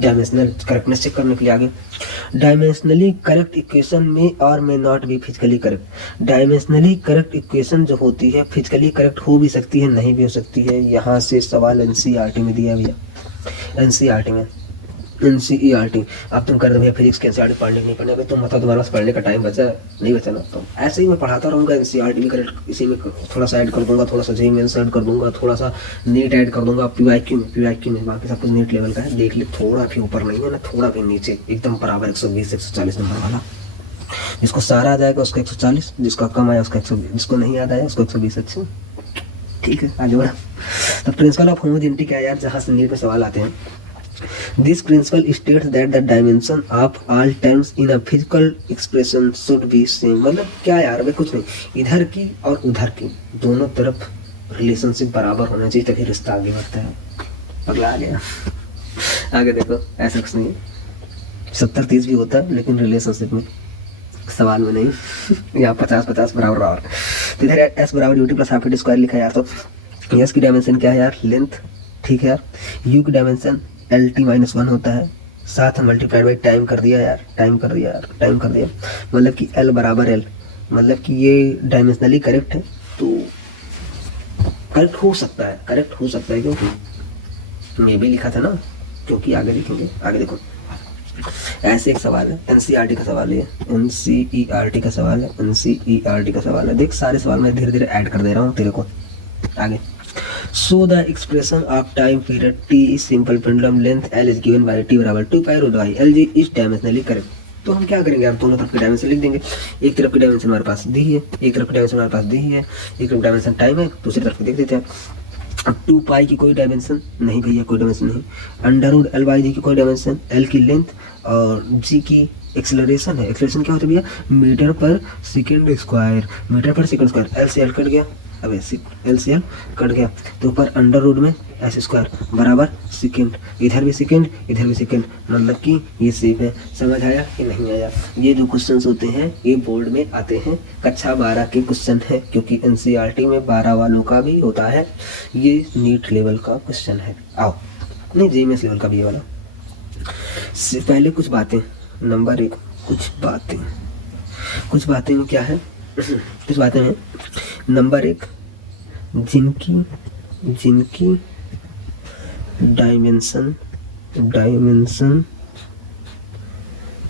डायमेंशनल करेक्टनेस चेक करने के लिए। आगे, डायमेंशनली करेक्ट इक्वेशन में और may not be physically correct. Dimensionally correct equation जो होती है फिजिकली करेक्ट हो भी सकती है, नहीं भी हो सकती है। यहाँ से सवाल एनसीईआरटी में दिया भैया, एनसीईआरटी में, एनसीईआरटी। अब तुम कर दो भैया फिजिक्स के एनसीईआरटी पढ़ने नहीं पढ़ने, तुम बताओ तुम्हारे पास पढ़ने का टाइम बचा नहीं बचा ना? तो ऐसे ही मैं पढ़ाता रहूँगा, एनसीईआरटी भी करेक्ट, इसी में थोड़ा सा ऐड कर दूंगा, थोड़ा सा जेईई मेंस ऐड कर दूंगा, थोड़ा सा नीट ऐड कर दूंगा, पीवाईक्यू में बाकी सब कुछ नीट लेवल का है। देख ले, थोड़ा भी ऊपर नहीं है ना, थोड़ा भी नीचे, एकदम बराबर 120-140 नंबर वाला। जिसको सारा आ जाएगा उसका 140, जिसका कम आया उसका 120, जिसको नहीं याद आया उसको 120। अच्छा ठीक है, आगे बढ़ा। तो प्रिंसिपल ऑफ होमोजेनिटी क्या है यार, जहाँ से नीट में सवाल आते हैं। This principle states that the dimension of all terms in a physical expression should be same। मतलब क्या यार, भाई कुछ नहीं, इधर की और उधर की दोनों तरफ रिलेशनशिप बराबर होना चाहिए, तभी रिश्ता आगे बढ़ता है। अगला आ गया, आगे देखो, ऐसा कुछ नहीं है। 70-30 भी होता है लेकिन रिलेशनशिप में, सवाल में नहीं। यहाँ 50-50 बराबर बराबर। तो इधर एस बराबर यूटी प्लस हाफ स्क्वायर लिखा है यार। तो एस की डायमेंशन क्या है यार? लेंथ। ठीक है यार। यू की डायमेंशन LT-1 होता है, साथ मल्टीप्लाइड बाई टाइम कर दिया यार, टाइम कर दिया। मतलब कि L बराबर L, मतलब कि ये डायमेंशनली करेक्ट है। तो करेक्ट हो सकता है क्योंकि मैं भी लिखा था ना, क्योंकि आगे लिखेंगे। आगे देखो, ऐसे एक सवाल है, एनसीईआरटी का सवाल है, एनसीईआरटी का सवाल है। देख, सारे सवाल मैं धीरे धीरे ऐड कर दे रहा हूँ तेरे को। आगे, so the expression of time period t is simple pendulum length L is given by t बराबर 2π√y Lg is dimensionally correct। तो हम क्या करेंगे, आप दोनों तरफ की डायमेंशन लिख देंगे। एक तरफ की डायमेंशन हमारे पास दी है, एक तरफ डायमेंशन टाइम है, दूसरी तरफ देख देते हैं। अब 2π की कोई डायमेंशन नहीं भैया, कोई डायमेंशन नहीं। √L/g की कोई डायमेंशन, L की लेंथ और g की एक्सेलरेशन है। एक्सेलरेशन क्या होता है भैया? मीटर पर सेकंड स्क्वायर। L से L कट गया, अब L से L कट गया, तो ऊपर अंडर रूट में S स्क्वायर बराबर सेकंड। इधर भी सेकंड, मतलब कि ये सेम है। समझ आया कि नहीं आया? ये जो क्वेश्चंस होते हैं ये बोर्ड में आते हैं, कक्षा 12 के क्वेश्चन है, क्योंकि एनसीईआरटी में 12 वालों का भी होता है। ये नीट लेवल का क्वेश्चन है, आओ नहीं जेईई मेंस लेवल का भी ये वाला। पहले कुछ बातें, नंबर 1 कुछ बातें में क्या है? कुछ बातें हैं। नंबर 1, जिनकी डायमेंशन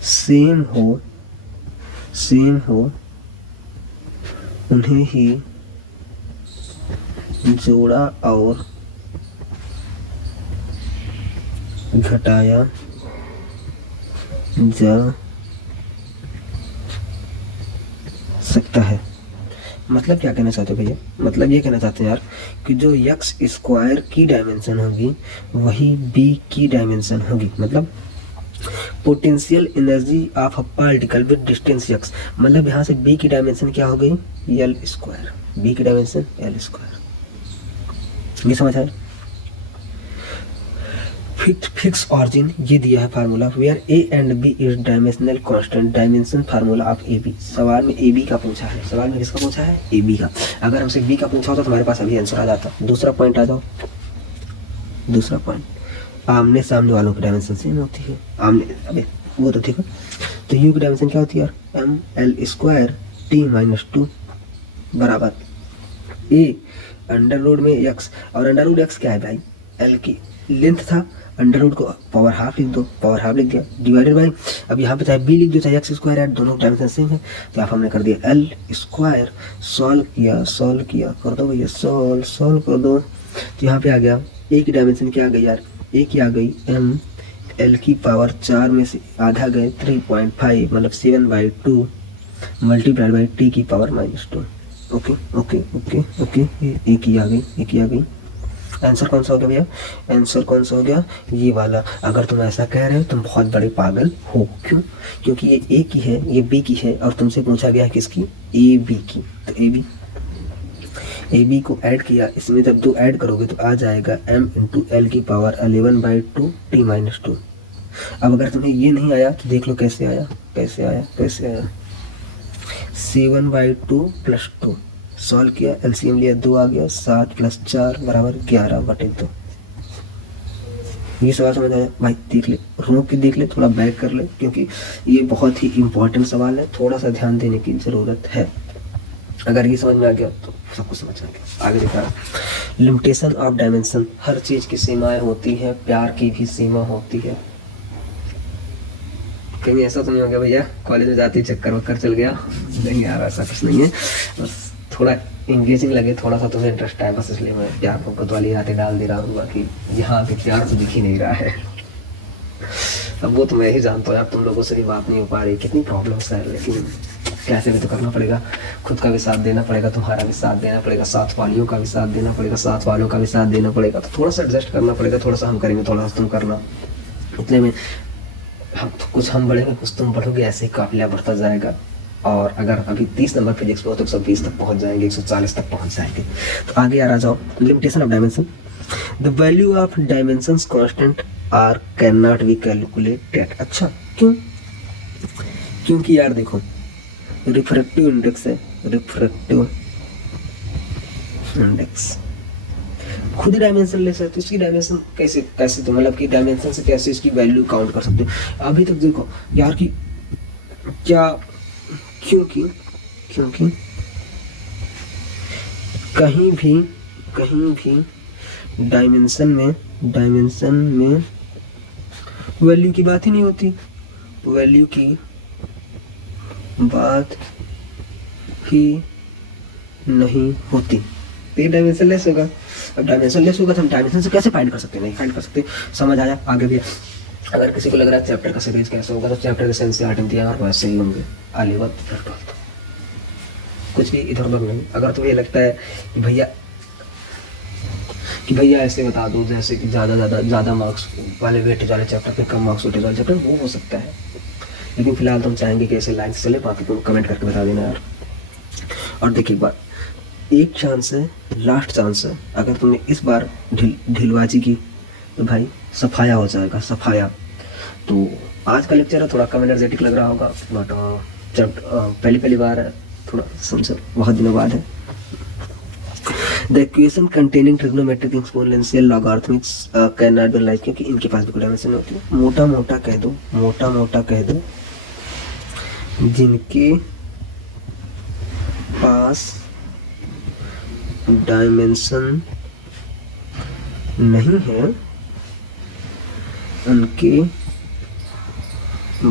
सेम हो उन्हें ही जोड़ा और घटाया जा मतलब क्या कहना चाहते हो भैया? मतलब ये कहना चाहते हैं यार कि जो एक्स स्क्वायर की डायमेंशन होगी वही बी की डायमेंशन होगी। मतलब potential energy of a particle with distance X, मतलब यहाँ से बी की डायमेंशन क्या हो गई? L square. बी की डायमेंशन एल स्क्वायर। ये समझ आया? फिक्स ऑरिजिन ये दिया है formula, where A and B is dimensional constant, dimension formula of A B. सवाल में ए बी का पूछा है, सवाल में किसका पूछा है? ए बी का। अगर हमसे बी का पूछा होता तो हमारे पास अभी आंसर आ जाता। दूसरा पॉइंट आ जाओ, दूसरा पॉइंट, आमने सामने वालों की डायमेंशन सेम होती है। आमने, अबे वो तो ठीक है। तो यू की डायमेंशन क्या होती है यार? M L square T minus two बराबर ए अंडर रूट में एक्स, और अंडर रूट एक्स क्या है भाई? एल की लेंथ था, अंडर रूट को पावर हाफ लिख दो, पावर हाफ लिख दिया, डिवाइडेड बाई, अब यहाँ पे चाहे बी लिख दो चाहे एक्स स्क्वायर है, दोनों डायमेंशन सेम है, तो आप हमने कर दिया एल स्क्वायर। सॉल्व किया कर दो भैया, सॉल्व कर दो, तो यहाँ पे आ गया ए की डायमेंशन क्या आ गई यार? ए की आ गई एम एल की पावर 4 में से आधा गए 3.5, मतलब 7/2 मल्टीप्लाइड बाई टी की power -2। Okay okay okay okay, ये ए की आ गई, ए की आ गई। आंसर कौन सा हो गया भैया? आंसर कौन सा हो गया? ये वाला। अगर तुम ऐसा कह रहे हो तुम बहुत बड़े पागल हो। क्यों? क्योंकि ये ए की है, ये बी की है, और तुमसे पूछा गया किसकी? ए बी की। तो ए बी को ऐड किया, इसमें जब दो ऐड करोगे तो आ जाएगा m इंटू एल की पावर 11/2 t माइनस 2। अब अगर तुम्हें ये नहीं आया तो देख लो कैसे आया, कैसे आया, कैसे आया। 7/2 + 2 सॉल्व किया, एलसीएम लिया, 2 आ गया, 7 + 4 बराबर 11/2। ये सवाल समझ आया भाई? देख ले, रोक के देख ले, थोड़ा बैक कर ले, क्योंकि ये बहुत ही इंपॉर्टेंट सवाल है, थोड़ा सा ध्यान देने की ज़रूरत है। अगर ये समझ में आ गया तो सब कुछ समझ आ गया। आगे दिखा, लिमिटेशन ऑफ डायमेंशन, हर चीज़ की सीमाएं होती हैं, प्यार की भी सीमा होती है। कहीं ऐसा तो नहीं हो गया भैया कॉलेज में जाते ही चक्कर वक्कर चल गया? नहीं यार, ऐसा कुछ नहीं है, बस थोड़ा इंगेजिंग लगे, थोड़ा सा तुम्हें इंटरेस्ट आए, बस इसलिए मैं प्यार मोहब्बत वाली बातें डाल दे रहा हूँ। बाकी यहाँ पे प्यार तो दिख ही नहीं रहा है। अब वो तो मैं ही जानता हूँ यार, तुम लोगों से भी बात नहीं हो पा रही, कितनी प्रॉब्लम्स है, लेकिन कैसे भी तो करना पड़ेगा। खुद का भी साथ देना पड़ेगा, तुम्हारा भी साथ देना पड़ेगा, साथ वालियों का भी साथ देना पड़ेगा, साथ वालों का भी साथ देना पड़ेगा। तो थोड़ा सा एडजस्ट करना पड़ेगा, थोड़ा सा हम करेंगे, थोड़ा सा तुम करना। इतने में हम कुछ हम बढ़ेंगे, कुछ तुम बढ़ोगे, ऐसे ही काफिला बढ़ता जाएगा। और अगर अभी 30 नंबर फिजिक्स में हो तो 120 तक पहुंच जाएंगे, 140 तक पहुंच जाएंगे। तो आगे आ जाओ, limitation of dimension, the value of dimensions constant are can not be calculated. अच्छा क्यों? क्योंकि यार देखो, रिफ्रैक्टिव इंडेक्स है, रिफ्रैक्टिव इंडेक्स खुद ही डायमेंशन ले सकते हो। इसकी डायमेंशन कैसे कैसे तो मतलब कि डायमेंशन से कैसे इसकी वैल्यू काउंट कर सकते हो? अभी तक देखो यार कि क्या, क्योंकि कहीं भी डायमेंशन में वैल्यू की बात ही नहीं होती, वैल्यू की बात ही नहीं होती। तो ये डायमेंशन लेस होगा। अब डायमेंशन लेस होगा तो हम डायमेंशन से कैसे फाइंड कर सकते हैं? नहीं फाइंड कर सकते। समझ आया? आगे भी अगर किसी को लग रहा है चैप्टर का सीरीज कैसे होगा, तो चैप्टर के सेंस से आइटम दिया और वैसे ही होंगे आलिवत फिर 12th, कुछ भी इधर उधर नहीं। अगर तुम्हें लगता है कि भैया ऐसे बता दो जैसे कि ज़्यादा मार्क्स वाले वेटेज वाले चैप्टर पे कम मार्क्स वेटेज वाले चैप्टर, वो हो सकता है, लेकिन फिलहाल तो हम चाहेंगे कि ऐसे लाइन से चले। बाकी तुम कमेंट करके बता देना यार। और देखिए एक बार, एक चांस है, लास्ट चांस है, अगर तुमने इस बार ढीलबाजी की तो भाई सफाया हो जाएगा, सफाया। तो आज का लेक्चर है, थोड़ा कम एनर्जेटिक लग रहा होगा, बट जब पहली बार है, थोड़ा समझो, बहुत दिनों बाद है। The equation containing trigonometric exponential logarithmics can not be like, क्योंकि इनके पास भी कोई डायमेंशन होती है। मोटा मोटा कह दो जिनके पास डायमेंशन नहीं है उनके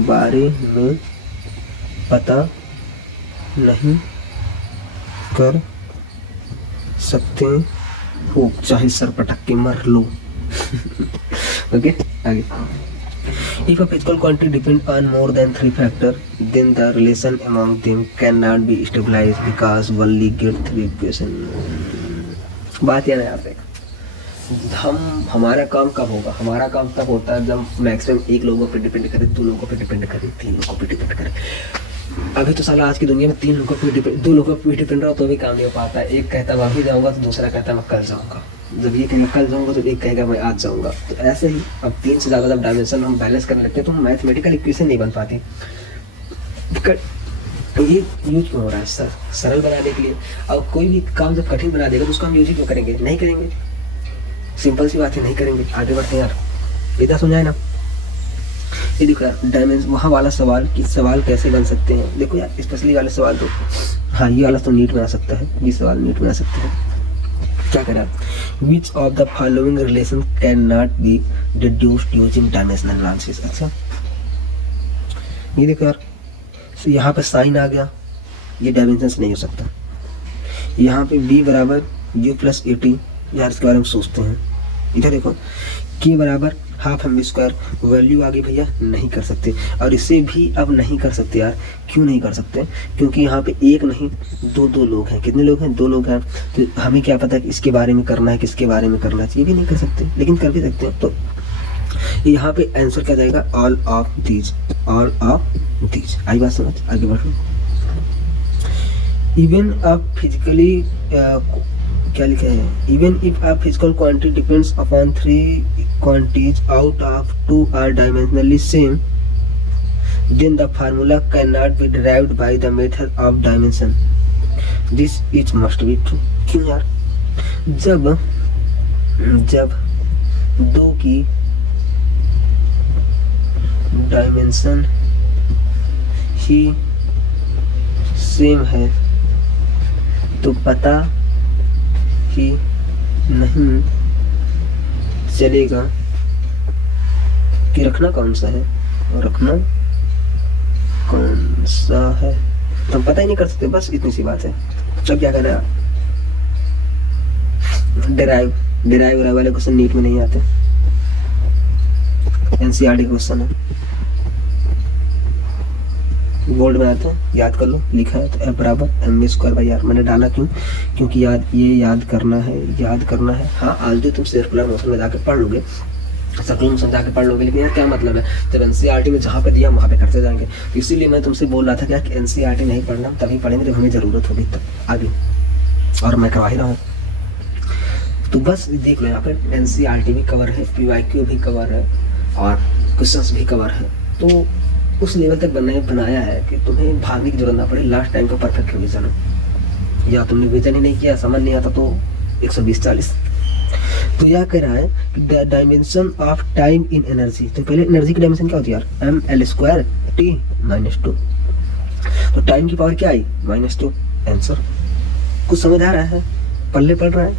बारे में पता नहीं कर सकते हो, चाहे सर पटक के मर लो। ओके आगे, If a physical quantity depends on more than three factors, then the relation among them cannot be stabilized because only get three equation. बात यह है यहाँ पे, हमारा काम कब होगा? हमारा काम तब होता है जब मैक्सिमम एक लोगों पे डिपेंड करे, दो लोगों पे डिपेंड करे, तीन लोगों पे डिपेंड करे। अभी तो साला आज की दुनिया में तीन लोगों पे डिपेंड, दो लोगों पे डिपेंड रहो तो भी काम नहीं हो पाता है। एक कहता मैं अभी जाऊँगा तो दूसरा कहता मैं कल जाऊँगा, जब ये कहेगा कल जाऊँगा तो एक कहेगा मैं आज जाऊँगा। तो ऐसे ही अब तीन से ज़्यादा जब डायमेंशन हम बैलेंस करने लगते हैं तो मैथमेटिकल इक्वेशन नहीं बन पाती। ये यूज क्यों हो रहा है? सरल बनाने के लिए। अब कोई भी काम जब कठिन बना देगा तो उसको हम यूज ही क्यों करेंगे? नहीं करेंगे, सिंपल सी बात है, नहीं करेंगे। आगे बढ़ते हैं यार, इतना समझाए ना। ये देखो यार, डायमेंशन वहाँ वाला सवाल कि सवाल कैसे बन सकते हैं। देखो यार, स्पेशली वाले सवाल तो, हाँ ये वाला तो नीट में आ सकता है, ये सवाल नीट में आ सकता है। क्या कह रहा है? Which of the following relation can not B deduced using dimensional analysis. अच्छा ये देखो यार, यहाँ पे साइन आ गया, ये डायमेंशन से नहीं हो सकता। यहाँ पे b बराबर u प्लस 80, यार इसके बारे में सोचते हैं। इधर देखो k बराबर हाफ एम स्क्वायर, वैल्यू आगे भैया नहीं कर सकते, और इसे भी अब नहीं कर सकते यार। क्यों नहीं कर सकते? क्योंकि यहाँ पे एक नहीं दो लोग हैं। कितने लोग हैं? दो लोग हैं। तो हमें क्या पता कि इसके बारे में करना है, किसके बारे में करना चाहिए, भी नहीं कर सकते, लेकिन कर भी सकते हैं। तो यहाँ पे आंसर क्या जाएगा? All of these, all of these. आई बात समझ? आगे बढ़ो। इवन आप फिजिकली क्या लिखा है? Even if a physical quantity depends upon three quantities out of two are dimensionally same, then the formula cannot be derived by the method of dimension. This is must be true. क्यों यार? जब दो की dimension ही same है तो पता ही नहीं चलेगा कि रखना कौन सा है और रखना कौन सा है, तो हम पता ही नहीं कर सकते। बस इतनी सी बात है। अब क्या करना है? डिराइव वाले क्वेश्चन नीट में नहीं आते, एनसीईआरटी क्वेश्चन है, बोर्ड में आते हैं। याद कर लो, लिखा है तो एफ बराबर M V square by R. मैंने डाला क्यों? क्योंकि याद करना है। हाँ आज भी तुम सर्कुलर मोशन में जाके पढ़ लोगे, सर्कुलर मोशन जाके पढ़ लोगे, लेकिन यार क्या मतलब है? जब एनसीईआरटी में जहाँ पे दिया वहाँ पे करते जाएंगे। तो इसीलिए मैं तुमसे बोल रहा था क्या कि एनसीईआरटी नहीं पढ़ना, तभी पढ़ेंगे जब हमें ज़रूरत होगी तब आगे, और मैं करवा ही रहा हूँ। तो बस देख लो, यहाँ पे एनसीईआरटी भी कवर है, पीवाईक्यू भी कवर है, और क्वेश्चंस भी कवर है। तो उस लेवल तक बनाया है कि तुम्हें भागने की जरूरत ना पड़े। लास्ट टाइम का परफेक्ट रिवीजन हो, या तुमने रिवीजन ही नहीं किया, समझ नहीं आता तो 120-40। तो यह कह रहा है कि the dimension of time in energy. तो पहले एनर्जी की डायमेंशन क्या होती है यार? M L square T minus 2। तो टाइम की पावर क्या आई? -2। आंसर कुछ समझ आ रहा है? पढ़ रहा है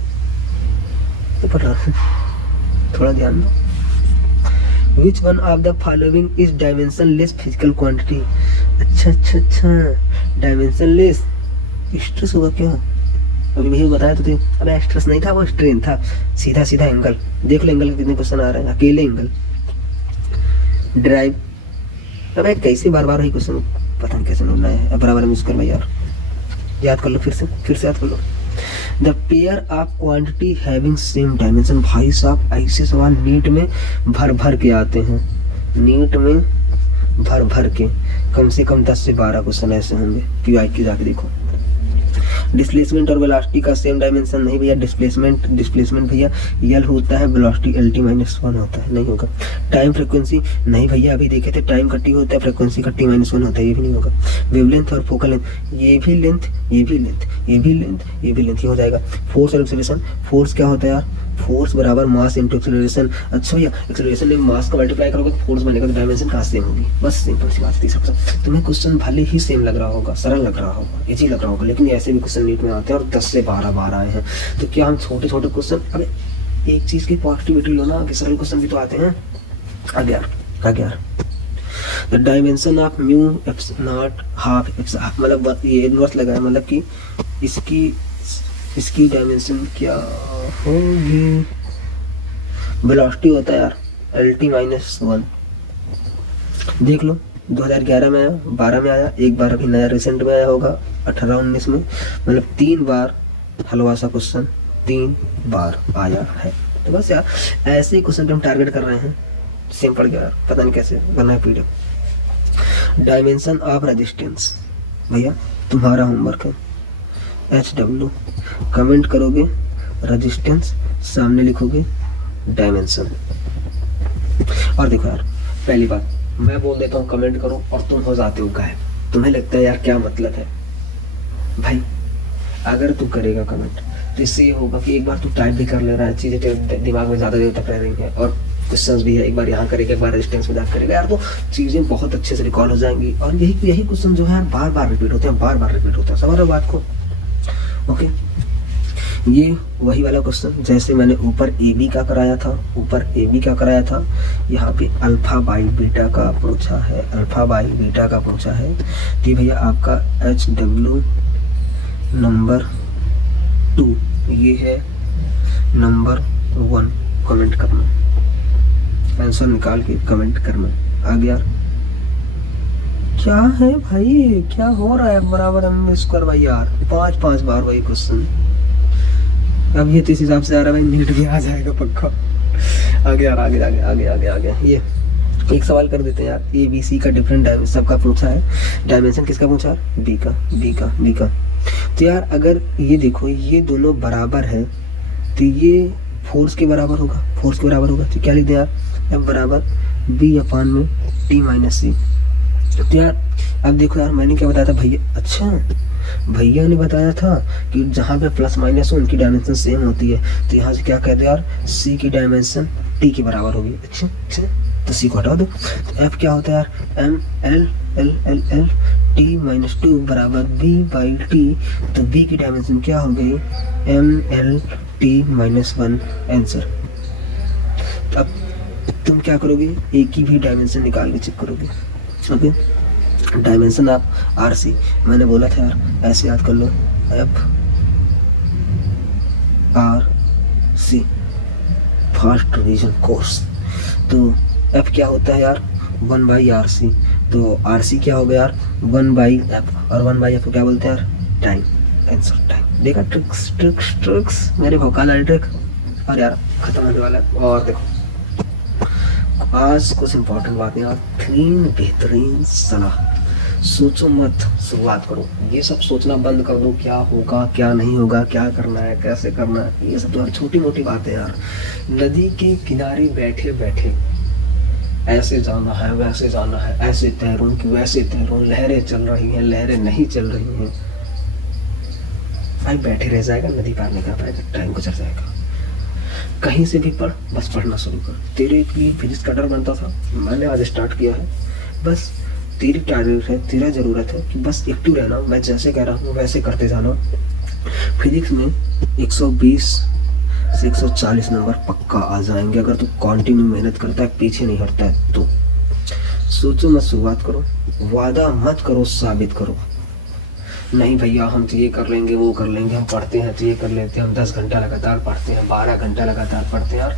तो पढ़ रहा है, थोड़ा ध्यान दो। Which one of the following is dimensionless physical quantity? अच्छा, dimensionless स्ट्रेस होगा क्या? अभी भैया बताया तो थे। अबे स्ट्रेस नहीं था, वो स्ट्रेन था। सीधा एंगल देख लो, एंगल के कितने क्वेश्चन आ रहे हैं, अकेले एंगल। ड्राइव, अबे कैसे बार वही क्वेश्चन, पता नहीं कैसे मिलना है। अब बराबर मिस कर भाई यार, याद कर लो, फिर से याद कर लो। The pair of quantity having same dimension. भाई साहब ऐसे सवाल नीट में भर के आते हैं, नीट में भर के कम से कम 10 से 12 क्वेश्चन ऐसे होंगे। पीवाईक्यू जाके देखो। डिस्प्लेसमेंट और वेलोसिटी का सेम डायमेंशन नहीं भैया। डिस्प्लेसमेंट भैया यल होता है, वेलोसिटी LT -1 होता है, नहीं होगा। टाइम फ्रीक्वेंसी नहीं भैया, अभी देखे थे टाइम का T होता है, फ्रीक्वेंसी का T -1 होता है, ये भी नहीं होगा। वेवलेंथ और फोकल लेंथ, ये भी लेंथ, ये हो जाएगा। फोर्स और एक्सेलरेशन, फोर्स क्या होता है यार? फोर्स बराबर मास इंटू एक्सेलरेशन। अच्छा भैया, एक्सेलरेशन में मास का मल्टीप्लाई करोगे तो फोर्स बनेगा, तो डायमेंशन कहाँ सेम होगी? बस सिंपल सी बात थी। सबसे तुम्हें क्वेश्चन भले ही सेम लग रहा होगा, सरल लग रहा होगा, इजी लग रहा होगा, लेकिन ऐसे भी क्वेश्चन नीट में आते हैं और 10 से 12 आए हैं। तो क्या हम छोटे क्वेश्चन, अबे एक चीज की पॉजिटिविटी लो ना, कि सरल क्वेश्चन भी तो आते हैं। आगे the dimension of mu apps not half apps, मतलब ये इनवर्स लगा है, मतलब कि इसकी डायमेंशन क्या होगी? वेलोसिटी होता है यार LT -1, देख लो 2011 में आया, 12 में आया, एक बार अभी नया रिसेंट में आया होगा 18-19 में, मतलब 3 बार हलवा सा क्वेश्चन 3 बार आया है। तो बस यार ऐसे ही क्वेश्चन हम टारगेट कर रहे हैं, सिंपल यार, पता नहीं कैसे करना है पीडीएफ। डायमेंशन ऑफ रेजिस्टेंस भैया तुम्हारा होमवर्क है, HW कमेंट करोगे रेजिस्टेंस, सामने लिखोगे डायमेंशन। और देखो यार पहली बात मैं बोल देता हूँ कमेंट करो और तुम हो जाते हो गायब। तुम्हें लगता है यार क्या मतलब है भाई, अगर तू करेगा कमेंट तो इससे ये होगा कि एक बार तू टाइप भी कर ले रहा है, चीज़ें तेरे दिमाग में ज़्यादा देर तक रह रही हैं, और क्वेश्चंस भी है, एक बार यहाँ करेगा एक बार रेजिस्टेंस में करेगा यार, तो चीज़ें बहुत अच्छे से रिकॉर्ड हो जाएंगी। और यही क्वेश्चन जो है बार बार रिपीट होते हैं, बार बार रिपीट होता है, समझ रहे हो बात को? ओके, ये वही वाला क्वेश्चन जैसे मैंने ऊपर AB का कराया था, ऊपर AB का कराया था, यहाँ पे अल्फा बाई बीटा का पूछा है, अल्फा बाई बीटा का पूछा है। तो भैया आपका HW नंबर 2 ये है नंबर 1, कमेंट करना, आंसर निकाल के कमेंट करना। आ गया? क्या है भाई, क्या हो रहा है? बराबर हम स्क्वायर भाई यार, 5 बार वही क्वेश्चन। अब ये तो इस हिसाब से आ रहा है भाई नीट भी आ जाएगा पक्का। आगे यार, आगे आगे आगे आगे आगे। ये एक सवाल कर देते हैं यार, ABC का डिफरेंट डायमेंशन सबका पूछा है, डायमेंशन किसका पूछा है? B का। तो यार अगर ये देखो ये दोनों बराबर है तो ये फोर्स के बराबर होगा, तो क्या लिख दें यार, F बराबर B/T-C। तो यार अब देखो यार मैंने क्या बताया था भैया, अच्छा भैया ने बताया था कि जहाँ पे प्लस माइनस हो उनकी डायमेंशन सेम होती है, तो यहाँ से क्या कह दो यार, C की डायमेंशन T के बराबर होगी। अच्छा तो C को हटा दो, तो F क्या होता है यार, ML T-2 बराबर B/T, तो B की डायमेंशन क्या हो गई, ML-T-1 आंसर। अब तुम क्या करोगे, एक की भी डायमेंशन निकाल के चेक करोगे। ओके, डायमेंशन ऑफ RC मैंने बोला था यार, ऐसे याद कर लो, FRC फर्स्ट रिवीजन कोर्स। तो F क्या होता है यार, 1/RC, तो RC क्या हो गया यार, 1/F, और 1/F को क्या बोलते हैं यार, टाइम। Answer time. देखा ट्रिक्स मेरे वोकाबुलरी ट्रिक। और यार खत्म होने वाला है। और देखो आज कुछ इंपॉर्टेंट बातें यार, 3 बेहतरीन सलाह, सोचो मत, शुरुआत करो। ये सब सोचना बंद कर दो, क्या होगा क्या नहीं होगा, क्या करना है कैसे करना है, ये सब तो यार छोटी मोटी बातें यार। नदी के किनारे बैठे बैठे ऐसे जाना है वैसे जाना है, ऐसे तैरूं कि वैसे तैरूं, लहरें चल रही हैं लहरें नहीं चल रही हैं, भाई बैठे रह जाएगा, नदी पार नहीं कर पाएगा, टाइम गुजर जाएगा। कहीं से भी पढ़, बस पढ़ना शुरू कर। तेरे लिए फिजिक्स का डर बनता था, मैंने आज स्टार्ट किया है। बस तेरी टारगेट है, तेरा ज़रूरत है कि बस एक्टिव रहना, मैं जैसे कह रहा हूँ वैसे करते जाना। फिजिक्स में 120 से 140 नंबर पक्का आ जाएंगे अगर तू कंटिन्यू मेहनत करता है, पीछे नहीं हटता है तो। सोचो मत, शुरुआत करो, वादा मत करो, साबित करो। नहीं भैया हम तो ये कर लेंगे वो कर लेंगे, हम पढ़ते हैं तो ये कर लेते हैं, हम 10 घंटा लगातार पढ़ते हैं, 12 घंटा लगातार पढ़ते हैं। यार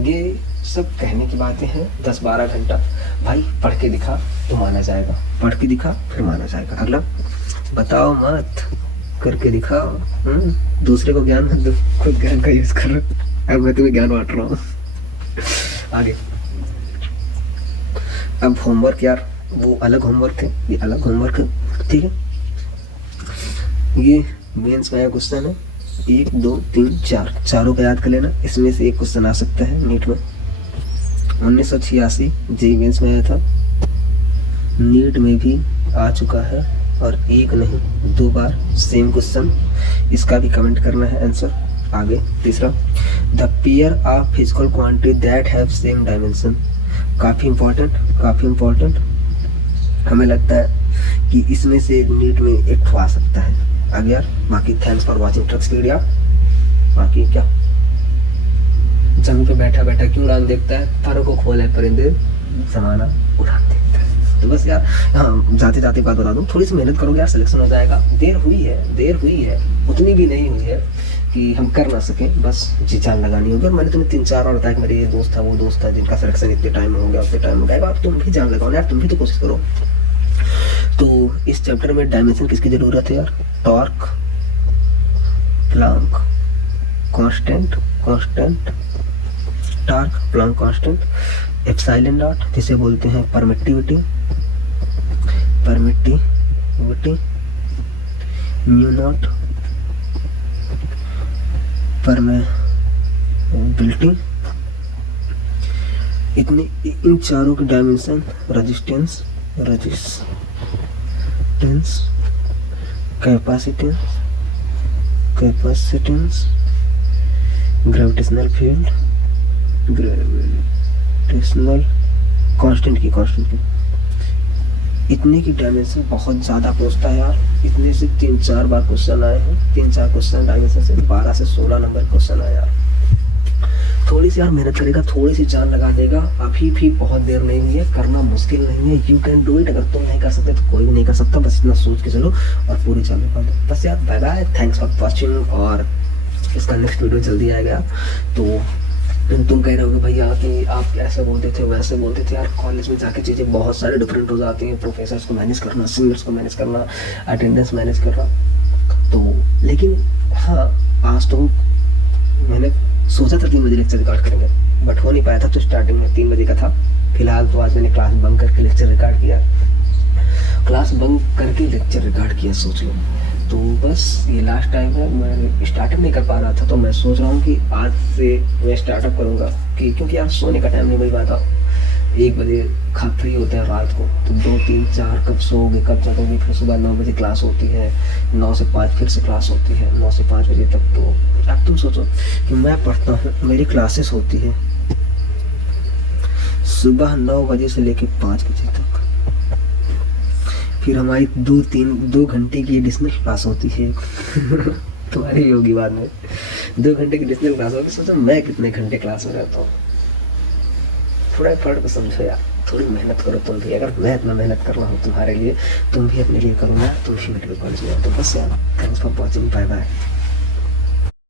ये सब कहने की बातें हैं, 10-12 घंटा भाई पढ़ के दिखा तो माना जाएगा, पढ़ के दिखा फिर माना जाएगा। अगला बताओ मत, करके दिखाओ। दूसरे को ज्ञान मत दो, खुद ज्ञान का यूज करो। अब मैं तुम्हें ज्ञान बांट रहा हूँ। आगे अब होमवर्क यार, वो अलग होमवर्क है, ये अलग होमवर्क है, ठीक है। ये मेंस में आया क्वेश्चन है, 1 2 3 4, चारों का याद कर लेना, इसमें से एक क्वेश्चन आ सकता है नीट में। 1986 जेईई मेंस में आया था, नीट में भी आ चुका है, और एक नहीं 2 बार सेम क्वेश्चन, इसका भी कमेंट करना है आंसर। आगे तीसरा, the pair of physical quantity that have same dimension, काफ़ी इंपॉर्टेंट। हमें लगता है कि इसमें से नीट में एक ठो आ सकता है। आगे यार बाकी थैंक्स फॉर वाचिंग ट्रिक्सपीडिया। बाकी क्या, जमीन पे बैठा बैठा क्यों उड़ान देखता है, तारों को खोले परिंदे जमाना उड़ान देखता है। तो बस यार हाँ, जाते जाते बात बता दूं, थोड़ी सी मेहनत करोगे यार सिलेक्शन हो जाएगा। देर हुई है, उतनी भी नहीं हुई है, कि हम कर ना सके, बस जी जान लगानी होगी। और मैंने तुम्हें 3-4 बार बताया कि मेरे ये दोस्त था वो दोस्त था जिनका सिलेक्शन इतने टाइम हो गया, उतने टाइम हो गया, अब तुम भी जान लगाओ ना यार, तुम भी तो कोशिश करो। तो इस चैप्टर में डायमेंशन किसकी ज़रूरत है यार? Torque, Planck constant, torque Planck constant, epsilon not जिसे बोलते हैं परमिटिविटी, म्यू नॉट परमेबिलिटी। इतने इन चारों के dimension resistance, capacitance, gravitational field, constant की इतने की डायमेंशन बहुत ज़्यादा पूछता है यार। इतने से 3-4 बार क्वेश्चन आए हैं, 3-4 क्वेश्चन डायमेंशन से 12 से 16 नंबर क्वेश्चन आया यार। थोड़ी सी यार मेहनत करेगा, थोड़ी सी जान लगा देगा, अभी भी बहुत देर नहीं हुई है, करना मुश्किल नहीं है, यू कैन डू इट। अगर तुम नहीं कर सकते तो कोई भी नहीं कर सकता, बस इतना सोच के चलो और पूरी जान लगा दो। बस यार bye bye, thanks for watching, और इसका नेक्स्ट वीडियो जल्दी आएगा। तो तुम कह रहे हो भैया कि आप ऐसे बोलते थे वैसे बोलते थे यार, कॉलेज में जाके चीज़ें बहुत सारे डिफरेंट हो जाती हैं, प्रोफेसर्स को मैनेज करना, सीनियर्स को मैनेज करना, अटेंडेंस मैनेज करना। तो लेकिन हाँ, आज तो मैंने सोचा था 3 बजे लेक्चर रिकॉर्ड करेंगे, बट हो नहीं पाया था। तो स्टार्टिंग में 3 बजे का था। फिलहाल तो आज मैंने क्लास बंक करके लेक्चर रिकॉर्ड किया, सोच लो। तो बस ये लास्ट टाइम है, मैं स्टार्टअप नहीं कर पा रहा था, तो मैं सोच रहा हूँ कि आज से मैं स्टार्टअप करूँगा, कि क्योंकि यार सोने का टाइम नहीं मिल पाता। 1 बजे फ्री होते हैं रात को, तो 2, 3, 4 कब सोओगे, कब जगोगे? फिर सुबह 9 बजे क्लास होती है, 9 से 5 फिर से क्लास होती है, 9 से 5 बजे तक। तो अब तुम सोचो कि मैं पढ़ता हूँ, मेरी क्लासेस होती है सुबह 9 बजे से लेकर 5 बजे तक, फिर हमारी 2 घंटे की एडिशनल क्लास होती है तुम्हारी होगी बाद में, 2 घंटे की एडिशनल क्लास होगी। सोचो मैं कितने घंटे क्लास में रहता हूँ। थोड़ा एफर्ट को समझो यार, थोड़ी मेहनत करो तुम भी। अगर मैं इतना मेहनत कर रहा हूँ तुम्हारे लिए, तुम भी अपने लिए करो ना, तुम भी मेडिकल कॉलेज में। तो बस यार, thanks for watching, bye bye.